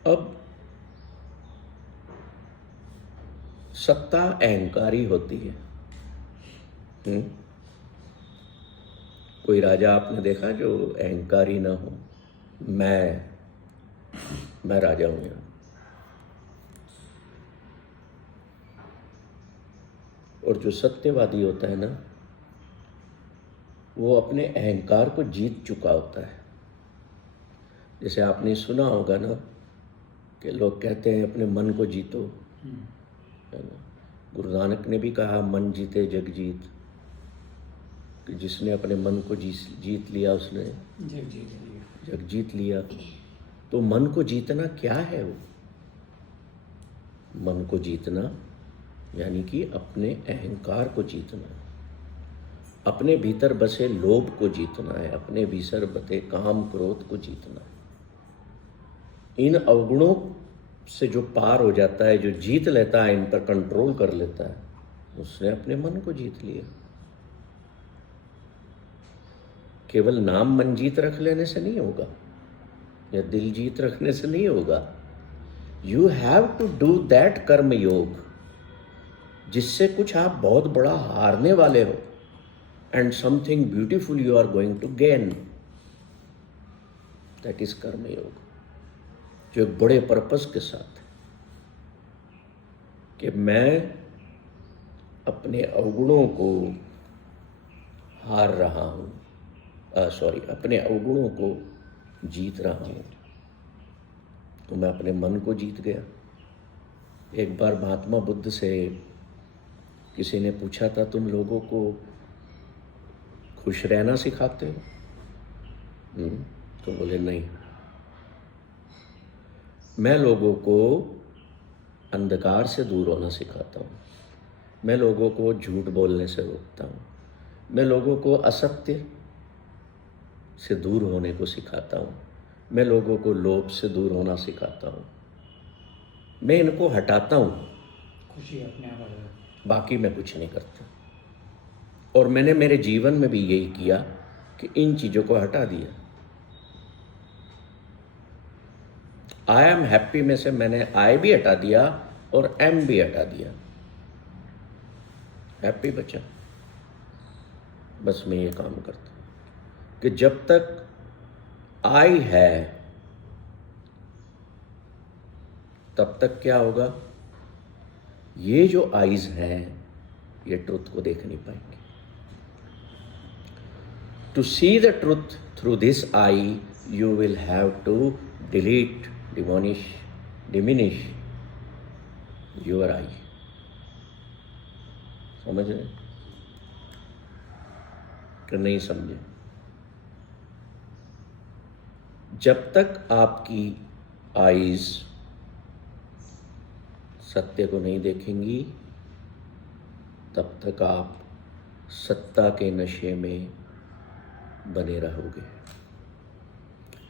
अब सत्ता अहंकारी होती है। कोई राजा आपने देखा जो अहंकारी ना हो? मैं राजा हूं यहाँ। और जो सत्यवादी होता है ना, वो अपने अहंकार को जीत चुका होता है। जैसे आपने सुना होगा ना कि लोग कहते हैं अपने मन को जीतो, है ना। गुरु नानक ने भी कहा मन जीते जग जीत, कि जिसने अपने मन को जीत लिया उसने जग जीत लिया। तो मन को जीतना क्या है? वो मन को जीतना यानी कि अपने अहंकार को जीतना है, अपने भीतर बसे लोभ को जीतना है, अपने भीतर बसे काम क्रोध को जीतना है। इन अवगुणों से जो पार हो जाता है, जो जीत लेता है, इन पर कंट्रोल कर लेता है, उसने अपने मन को जीत लिया। केवल नाम मन जीत रख लेने से नहीं होगा, या दिल जीत रखने से नहीं होगा। You have to do that karma yoga जिससे कुछ आप बहुत बड़ा हारने वाले हो, and something beautiful you are going to gain. That is karma yoga, जो एक बड़े पर्पस के साथ है कि मैं अपने अवगुणों को हार रहा हूं, अपने अवगुणों को जीत रहा हूं। तो मैं अपने मन को जीत गया। एक बार महात्मा बुद्ध से किसी ने पूछा था, तुम लोगों को खुश रहना सिखाते हो? तो बोले नहीं, मैं लोगों को अंधकार से दूर होना सिखाता हूँ, मैं लोगों को झूठ बोलने से रोकता हूँ, मैं लोगों को असत्य से दूर होने को सिखाता हूँ, मैं लोगों को लोभ से दूर होना सिखाता हूँ, मैं इनको हटाता हूँ, खुशी अपने आप आ जाती है। बाकी मैं कुछ नहीं करता। और मैंने मेरे जीवन में भी यही किया कि इन चीज़ों को हटा दिया। आई एम हैप्पी में से मैंने आई भी हटा दिया और एम भी हटा दिया, हैप्पी बचा। बस मैं ये काम करता हूँ कि जब तक आई है तब तक क्या होगा, ये जो आईज हैं ये ट्रुथ को देख नहीं पाएंगे। To see the truth through this eye you will have to delete, diminish your eye. समझ रहे कि नहीं समझे? जब तक आपकी आईज सत्य को नहीं देखेंगी तब तक आप सत्ता के नशे में बने रहोगे।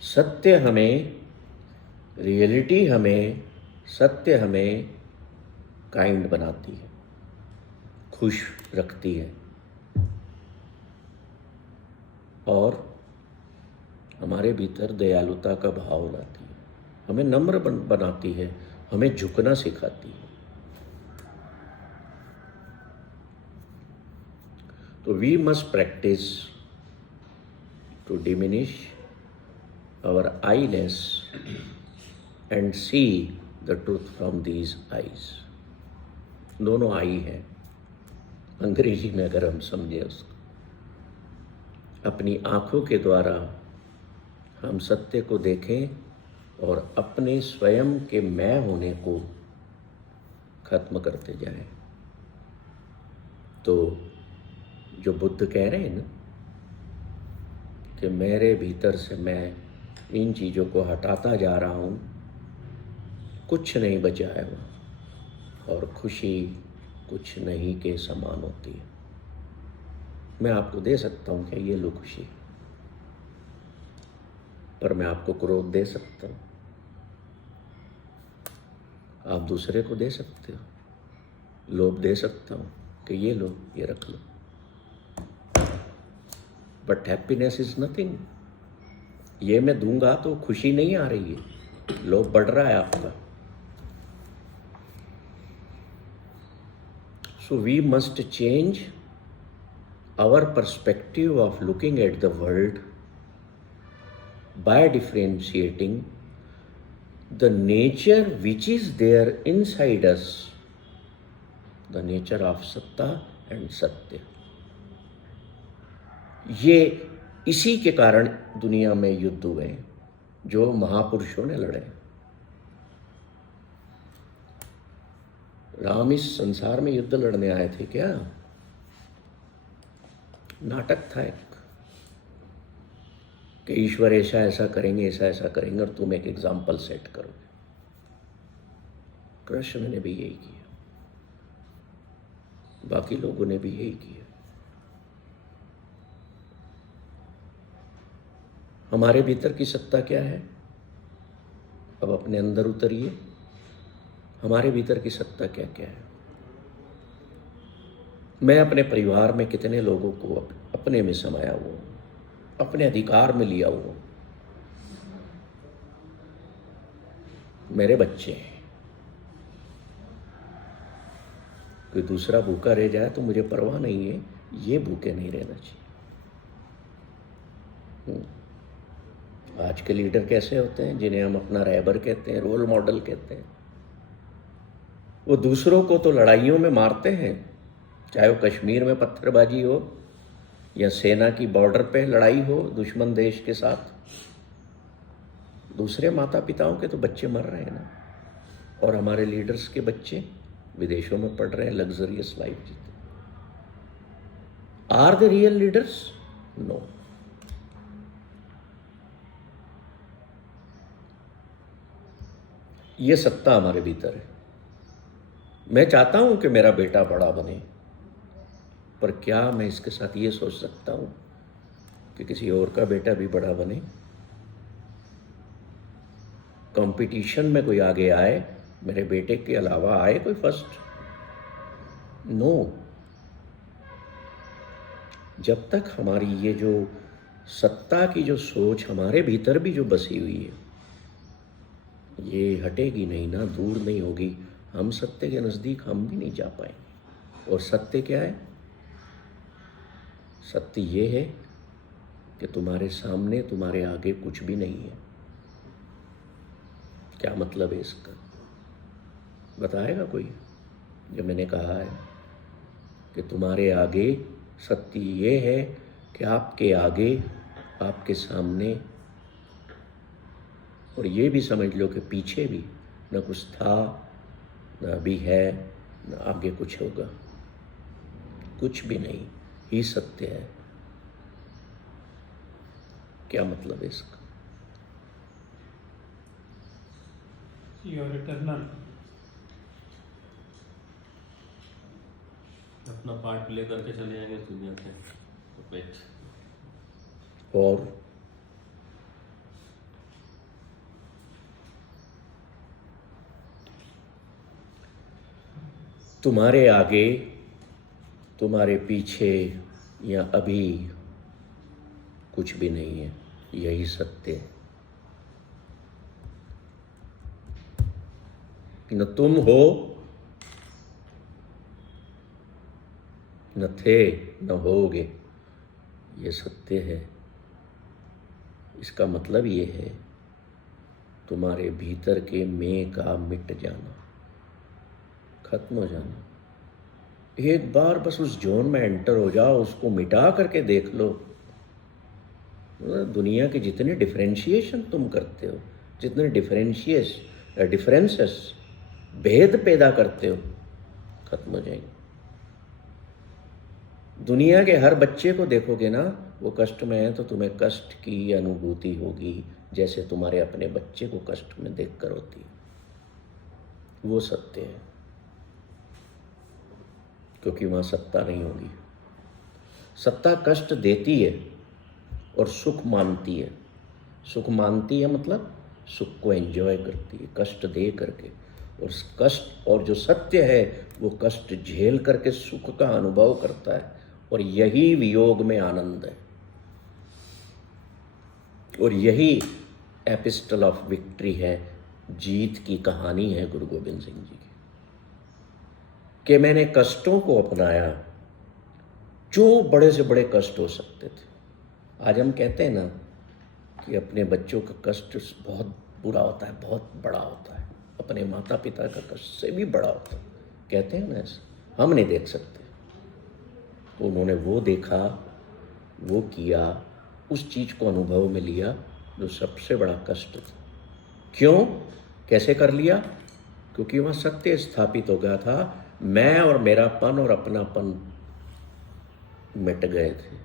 सत्य हमें, रियलिटी हमें, सत्य हमें काइंड बनाती है, खुश रखती है और हमारे भीतर दयालुता का भाव लाती है, हमें नम्र बनाती है, हमें झुकना सिखाती है। तो we must practice to diminish our eyeless and see the truth from these eyes। दोनों आई है, अंग्रेजी में अगर हम समझे उसको, अपनी आंखों के द्वारा हम सत्य को देखें और अपने स्वयं के मैं होने को खत्म करते जाएं। तो जो बुद्ध कह रहे हैं ना कि मेरे भीतर से मैं इन चीज़ों को हटाता जा रहा हूँ, कुछ नहीं बचा है वो, और खुशी कुछ नहीं के समान होती है। मैं आपको दे सकता हूँ कि ये लो खुशी, पर मैं आपको क्रोध दे सकता हूँ, आप दूसरे को दे सकते हो। लोभ दे सकता हूँ कि ये लो, ये रख लो, बट हैप्पीनेस इज नथिंग। ये मैं दूंगा तो खुशी नहीं आ रही है, लोभ बढ़ रहा है आपका। So we must change our perspective of looking at the world by differentiating the nature which is there inside us, the nature of सत्ता and सत्य. ये इसी के कारण दुनिया में युद्ध हुए हैं जो महापुरुषों ने लड़े. राम इस संसार में युद्ध लड़ने आए थे क्या? नाटक था एक कि ईश्वर ऐसा ऐसा करेंगे, ऐसा ऐसा करेंगे और तुम एक एग्जाम्पल सेट करोगे. कृष्ण ने भी यही किया, बाकी लोगों ने भी यही किया. हमारे भीतर की सत्ता क्या है? अब अपने अंदर उतरिए. हमारे भीतर की सत्ता क्या क्या है? मैं अपने परिवार में कितने लोगों को अपने में समाया हुआ हूं, अपने अधिकार में लिया हुआ हूं. मेरे बच्चे हैं. कोई दूसरा भूखा रह जाए तो मुझे परवाह नहीं है, ये भूखे नहीं रहना चाहिए. आज के लीडर कैसे होते हैं? जिन्हें हम अपना रहबर कहते हैं, रोल मॉडल कहते हैं. वो दूसरों को तो लड़ाइयों में मारते हैं, चाहे वो कश्मीर में पत्थरबाजी हो या सेना की बॉर्डर पे लड़ाई हो दुश्मन देश के साथ. दूसरे माता पिताओं के तो बच्चे मर रहे हैं ना, और हमारे लीडर्स के बच्चे विदेशों में पढ़ रहे हैं, लग्जरियस लाइफ जीते. Are the real leaders? No. ये सत्ता हमारे भीतर है. मैं चाहता हूं कि मेरा बेटा बड़ा बने, पर क्या मैं इसके साथ ये सोच सकता हूं कि किसी और का बेटा भी बड़ा बने? कंपटीशन में कोई आगे आए, मेरे बेटे के अलावा आए कोई फर्स्ट? नो. जब तक हमारी ये जो सत्ता की जो सोच हमारे भीतर भी जो बसी हुई है, ये हटेगी नहीं ना, दूर नहीं होगी, हम सत्य के नज़दीक हम भी नहीं जा पाएंगे. और सत्य क्या है? सत्य ये है कि तुम्हारे सामने, तुम्हारे आगे कुछ भी नहीं है. क्या मतलब है इसका? बताएगा कोई? जो मैंने कहा है कि तुम्हारे आगे सत्य ये है कि आपके आगे, आपके सामने, और ये भी समझ लो कि पीछे भी न कुछ था, न अभी है, न आगे कुछ होगा. कुछ भी नहीं ही सत्य है. क्या मतलब है इसका? You are eternal. अपना पार्ट प्ले करके चले जाएंगे दुनिया से. वेट. और तुम्हारे आगे, तुम्हारे पीछे या अभी कुछ भी नहीं है. यही सत्य है. न तुम हो, न थे, न होगे. ये सत्य है. इसका मतलब ये है तुम्हारे भीतर के मैं का मिट जाना, खत्म हो जाना. एक बार बस उस जोन में एंटर हो जाओ, उसको मिटा करके देख लो. दुनिया के जितने डिफरेंशिएशन तुम करते हो, जितने डिफरेंसेस भेद पैदा करते हो, खत्म हो जाएंगे. दुनिया के हर बच्चे को देखोगे ना, वो कष्ट में है तो तुम्हें कष्ट की अनुभूति होगी, जैसे तुम्हारे अपने बच्चे को कष्ट में देखकर होती है. वो सत्य है, क्योंकि वहाँ सत्ता नहीं होगी. सत्ता कष्ट देती है और सुख मानती है. सुख मानती है मतलब सुख को एंजॉय करती है, कष्ट दे करके. और कष्ट, और जो सत्य है वो कष्ट झेल करके सुख का अनुभव करता है. और यही वियोग में आनंद है. और यही एपिस्टल ऑफ विक्ट्री है, जीत की कहानी है गुरु गोबिंद सिंह जी की. कि मैंने कष्टों को अपनाया, जो बड़े से बड़े कष्ट हो सकते थे। आज हम कहते हैं ना कि अपने बच्चों का कष्ट बहुत बुरा होता है, बहुत बड़ा होता है, अपने माता पिता का कष्ट से भी बड़ा होता है, कहते हैं ना ऐसा। हम नहीं देख सकते, तो उन्होंने वो देखा, वो किया, उस चीज़ को अनुभव में लिया जो सबसे बड़ा कष्ट था। क्यों, कैसे कर लिया? क्योंकि वहाँ सत्य स्थापित हो गया था। मैं और मेरापन और अपनापन मिट गए थे।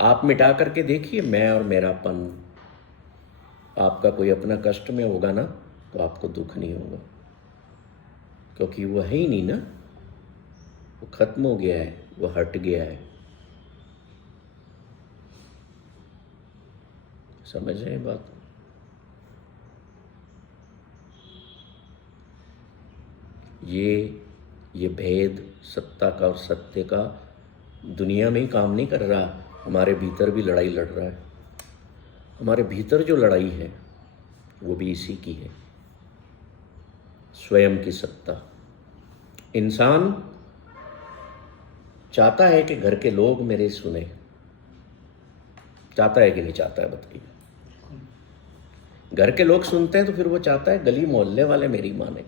आप मिटा करके देखिए मैं और मेरापन। आपका कोई अपना कष्ट में होगा ना तो आपको दुख नहीं होगा, क्योंकि वो है ही नहीं ना, वो खत्म हो गया है, वो हट गया है। समझ रहे हैं बात? ये भेद सत्ता का और सत्य का दुनिया में ही काम नहीं कर रहा, हमारे भीतर भी लड़ाई लड़ रहा है। हमारे भीतर जो लड़ाई है वो भी इसी की है, स्वयं की सत्ता। इंसान चाहता है कि घर के लोग मेरे सुने, चाहता है कि नहीं चाहता है बताइए? घर के लोग सुनते हैं तो फिर वो चाहता है गली मोहल्ले वाले मेरी माने,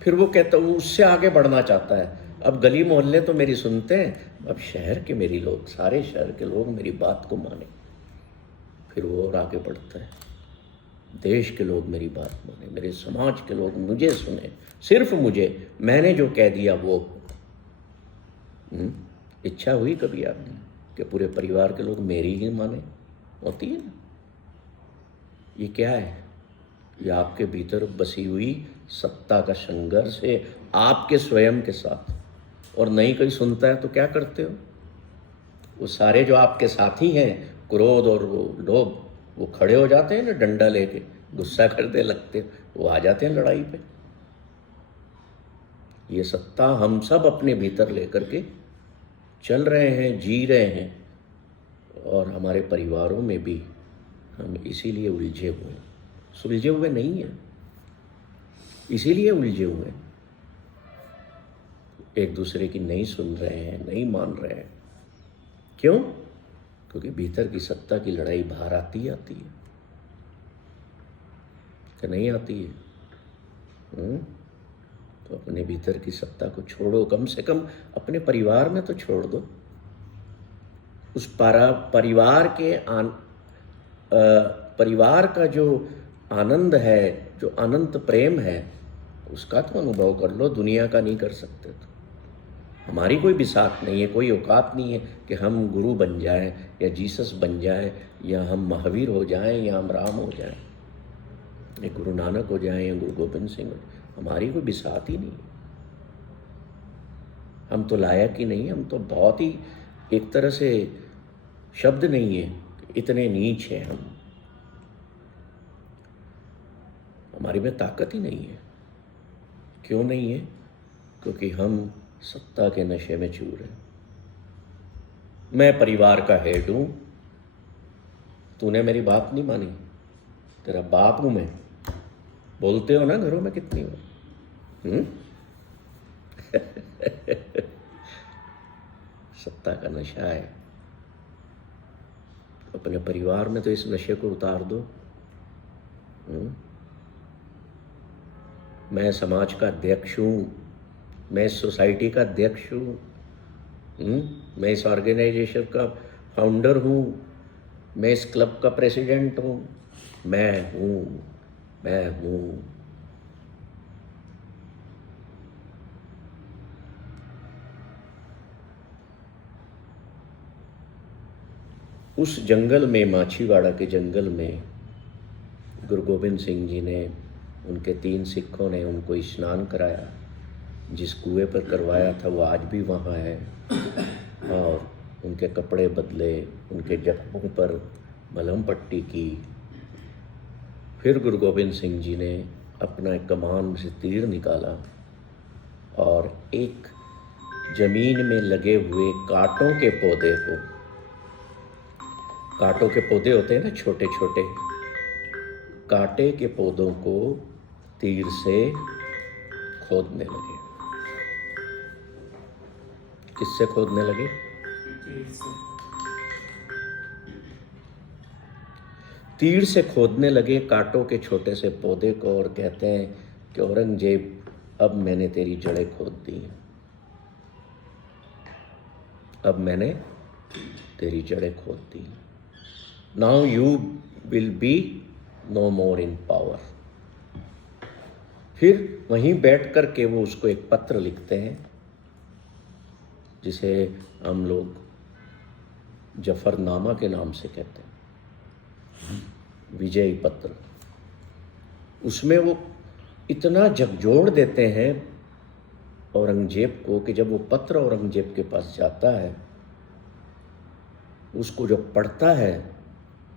फिर वो कहता है, उससे आगे बढ़ना चाहता है। अब गली मोहल्ले तो मेरी सुनते हैं, अब शहर के मेरी लोग, सारे शहर के लोग मेरी बात को माने, फिर वो और आगे बढ़ता है। देश के लोग मेरी बात माने, मेरे समाज के लोग मुझे सुने, सिर्फ मुझे, मैंने जो कह दिया वो। इच्छा हुई कभी आपकी कि पूरे परिवार के लोग मेरी ही माने? होती है ना। ये क्या है? ये आपके भीतर बसी हुई सत्ता का संघर्ष है आपके स्वयं के साथ। और नहीं कोई सुनता है तो क्या करते हो? वो सारे जो आपके साथी हैं, क्रोध और वो लोभ, वो खड़े हो जाते हैं ना डंडा लेके, गुस्सा करने लगते, वो आ जाते हैं लड़ाई पे। ये सत्ता हम सब अपने भीतर लेकर के चल रहे हैं, जी रहे हैं, और हमारे परिवारों में भी हम इसीलिए उलझे हुए हैं। सुलझे हुए नहीं हैं, इसीलिए उलझे हुए हैं। एक दूसरे की नहीं सुन रहे हैं, नहीं मान रहे हैं। क्यों? क्योंकि भीतर की सत्ता की लड़ाई बाहर आती है कि नहीं आती है? तो अपने भीतर की सत्ता को छोड़ो, कम से कम अपने परिवार में तो छोड़ दो। उस परिवार के परिवार का जो आनंद है, जो अनंत प्रेम है, उसका तो अनुभव कर लो। दुनिया का नहीं कर सकते तो। हमारी कोई बिसात नहीं है, कोई औकात नहीं है कि हम गुरु बन जाएं या जीसस बन जाएं या हम महावीर हो जाएं या हम राम हो जाएं या गुरु नानक हो जाएं या गुरु गोविंद सिंह हो जाएं। हमारी कोई बिसात ही नहीं है। हम तो लायक ही नहीं, हम तो बहुत ही, एक तरह से शब्द नहीं है, इतने नीच हैं हम। हमारी में ताकत ही नहीं है। क्यों नहीं है? क्योंकि हम सत्ता के नशे में चूर हैं। मैं परिवार का हेड हूं, तूने मेरी बात नहीं मानी, तेरा बाप हूं मैं। बोलते हो ना घरों में कितनी बार? सत्ता का नशा है। अपने परिवार में तो इस नशे को उतार दो। मैं समाज का अध्यक्ष हूँ, मैं इस सोसाइटी का अध्यक्ष हूँ, मैं इस ऑर्गेनाइजेशन का फाउंडर हूँ, मैं इस क्लब का प्रेसिडेंट हूँ, मैं हूँ। उस जंगल में, माछीवाड़ा के जंगल में, गुरु गोविंद सिंह जी ने, उनके 3 सिखों ने उनको स्नान कराया। जिस कुएं पर करवाया था वो आज भी वहाँ है, और उनके कपड़े बदले, उनके जख्मों पर मलहम पट्टी की। फिर गुरु गोविंद सिंह जी ने अपना एक कमान से तीर निकाला और एक जमीन में लगे हुए कांटों के पौधे को, कांटों के पौधे होते हैं ना छोटे छोटे, कांटे के पौधों को तीर से खोदने लगे। किससे खोदने लगे? तीर से। तीर से खोदने लगे कांटों के छोटे से पौधे को, और कहते हैं कि औरंगजेब, अब मैंने तेरी जड़ें खोद दी हैं, अब मैंने तेरी जड़ें खोद दी। Now you will be no more in power. फिर वहीं बैठ कर के वो उसको एक पत्र लिखते हैं, जिसे हम लोग जफरनामा के नाम से कहते हैं, विजयी पत्र। उसमें वो इतना झकझोर देते हैं औरंगजेब को कि जब वो पत्र औरंगजेब के पास जाता है, उसको जब पढ़ता है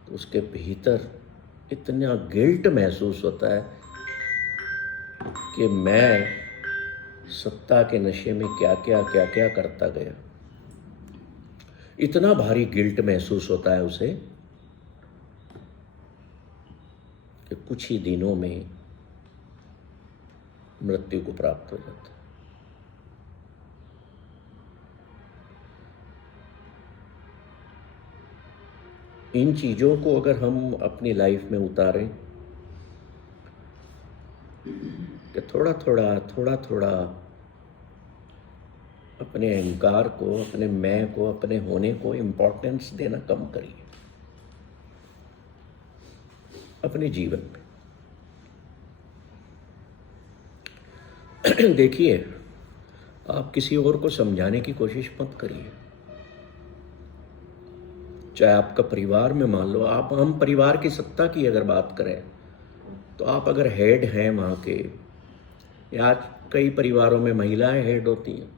तो उसके भीतर इतना गिल्ट महसूस होता है कि मैं सत्ता के नशे में क्या क्या करता गया। इतना भारी गिल्ट महसूस होता है उसे कि कुछ ही दिनों में मृत्यु को प्राप्त हो जाता है। इन चीजों को अगर हम अपनी लाइफ में उतारें कि थोड़ा थोड़ा अपने अहंकार को, अपने मैं को, अपने होने को इम्पोर्टेंस देना कम करिए अपने जीवन में। देखिए, आप किसी और को समझाने की कोशिश मत करिए। चाहे आपका परिवार में, मान लो हम परिवार की सत्ता की अगर बात करें तो आप अगर हेड हैं वहाँ के, या कई परिवारों में महिलाएं हेड होती हैं,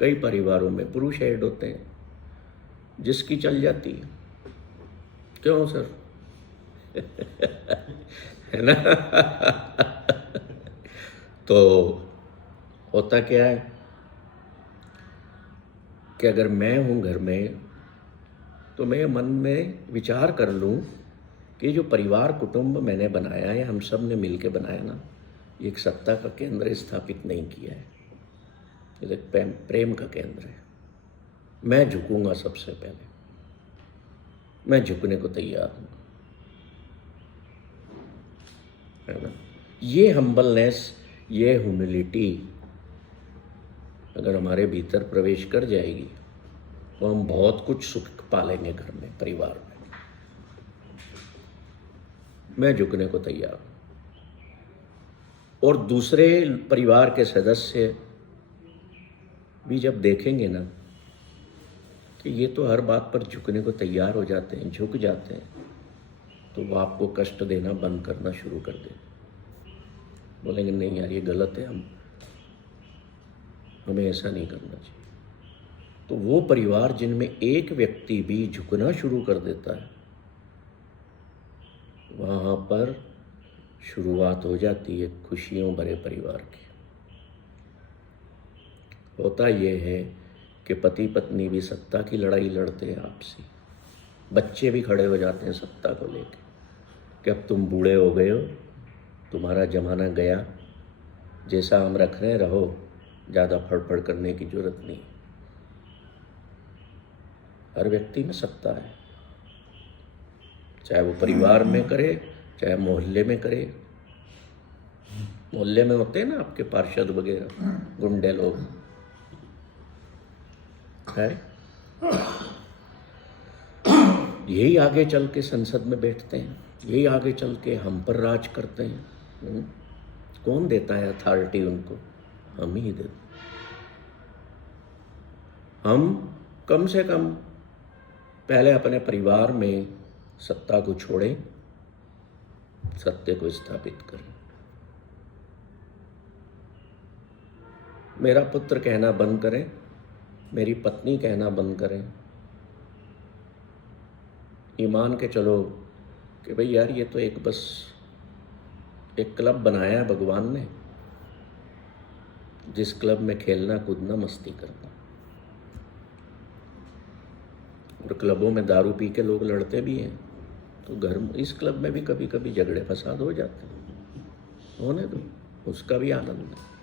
कई परिवारों में पुरुष हेड होते हैं, जिसकी चल जाती है। क्यों सर? है ना? तो होता क्या है कि अगर मैं हूं घर में तो मैं मन में विचार कर लूं कि जो परिवार कुटुंब मैंने बनाया है, हम सब ने मिलके बनाया ना, ये एक सत्ता का केंद्र स्थापित नहीं किया है, ये एक प्रेम का केंद्र है। मैं झुकूंगा, सबसे पहले मैं झुकने को तैयार हूं, है ना? ये हम्बलनेस, ये ह्यूमिलिटी अगर हमारे भीतर प्रवेश कर जाएगी तो हम बहुत कुछ सुख पालेंगे घर में, परिवार में। मैं झुकने को तैयार हूं, और दूसरे परिवार के सदस्य भी जब देखेंगे ना कि ये तो हर बात पर झुकने को तैयार हो जाते हैं, झुक जाते हैं, तो वो आपको कष्ट देना बंद करना शुरू कर देंगे। बोलेंगे नहीं यार, ये गलत है, हमें ऐसा नहीं करना चाहिए। तो वो परिवार जिनमें एक व्यक्ति भी झुकना शुरू कर देता है, वहाँ पर शुरुआत हो जाती है खुशियों भरे परिवार की। होता ये है कि पति पत्नी भी सत्ता की लड़ाई लड़ते हैं आपसी, बच्चे भी खड़े हो जाते हैं सत्ता को लेकर कि अब तुम बूढ़े हो गए हो, तुम्हारा जमाना गया, जैसा हम रख रहे हैं रहो, ज़्यादा फड़फड़ करने की जरूरत नहीं। हर व्यक्ति में सत्ता है, चाहे वो परिवार में करे, चाहे मोहल्ले में करे। मोहल्ले में होते हैं ना आपके पार्षद वगैरह, गुंडे लोग है, यही आगे चल के संसद में बैठते हैं, यही आगे चल के हम पर राज करते हैं। कौन देता है अथॉरिटी उनको? हम ही देते। हम कम से कम पहले अपने परिवार में सत्ता को छोड़ें, सत्य को स्थापित करें। मेरा पुत्र कहना बंद करें, मेरी पत्नी कहना बंद करें। ये मान के चलो कि भाई यार, ये तो एक बस एक क्लब बनाया है भगवान ने, जिस क्लब में खेलना कूदना मस्ती करना, और क्लबों में दारू पी के लोग लड़ते भी हैं, तो घर इस क्लब में भी कभी कभी झगड़े फसाद हो जाते हैं। होने दो, उसका भी आनंद है।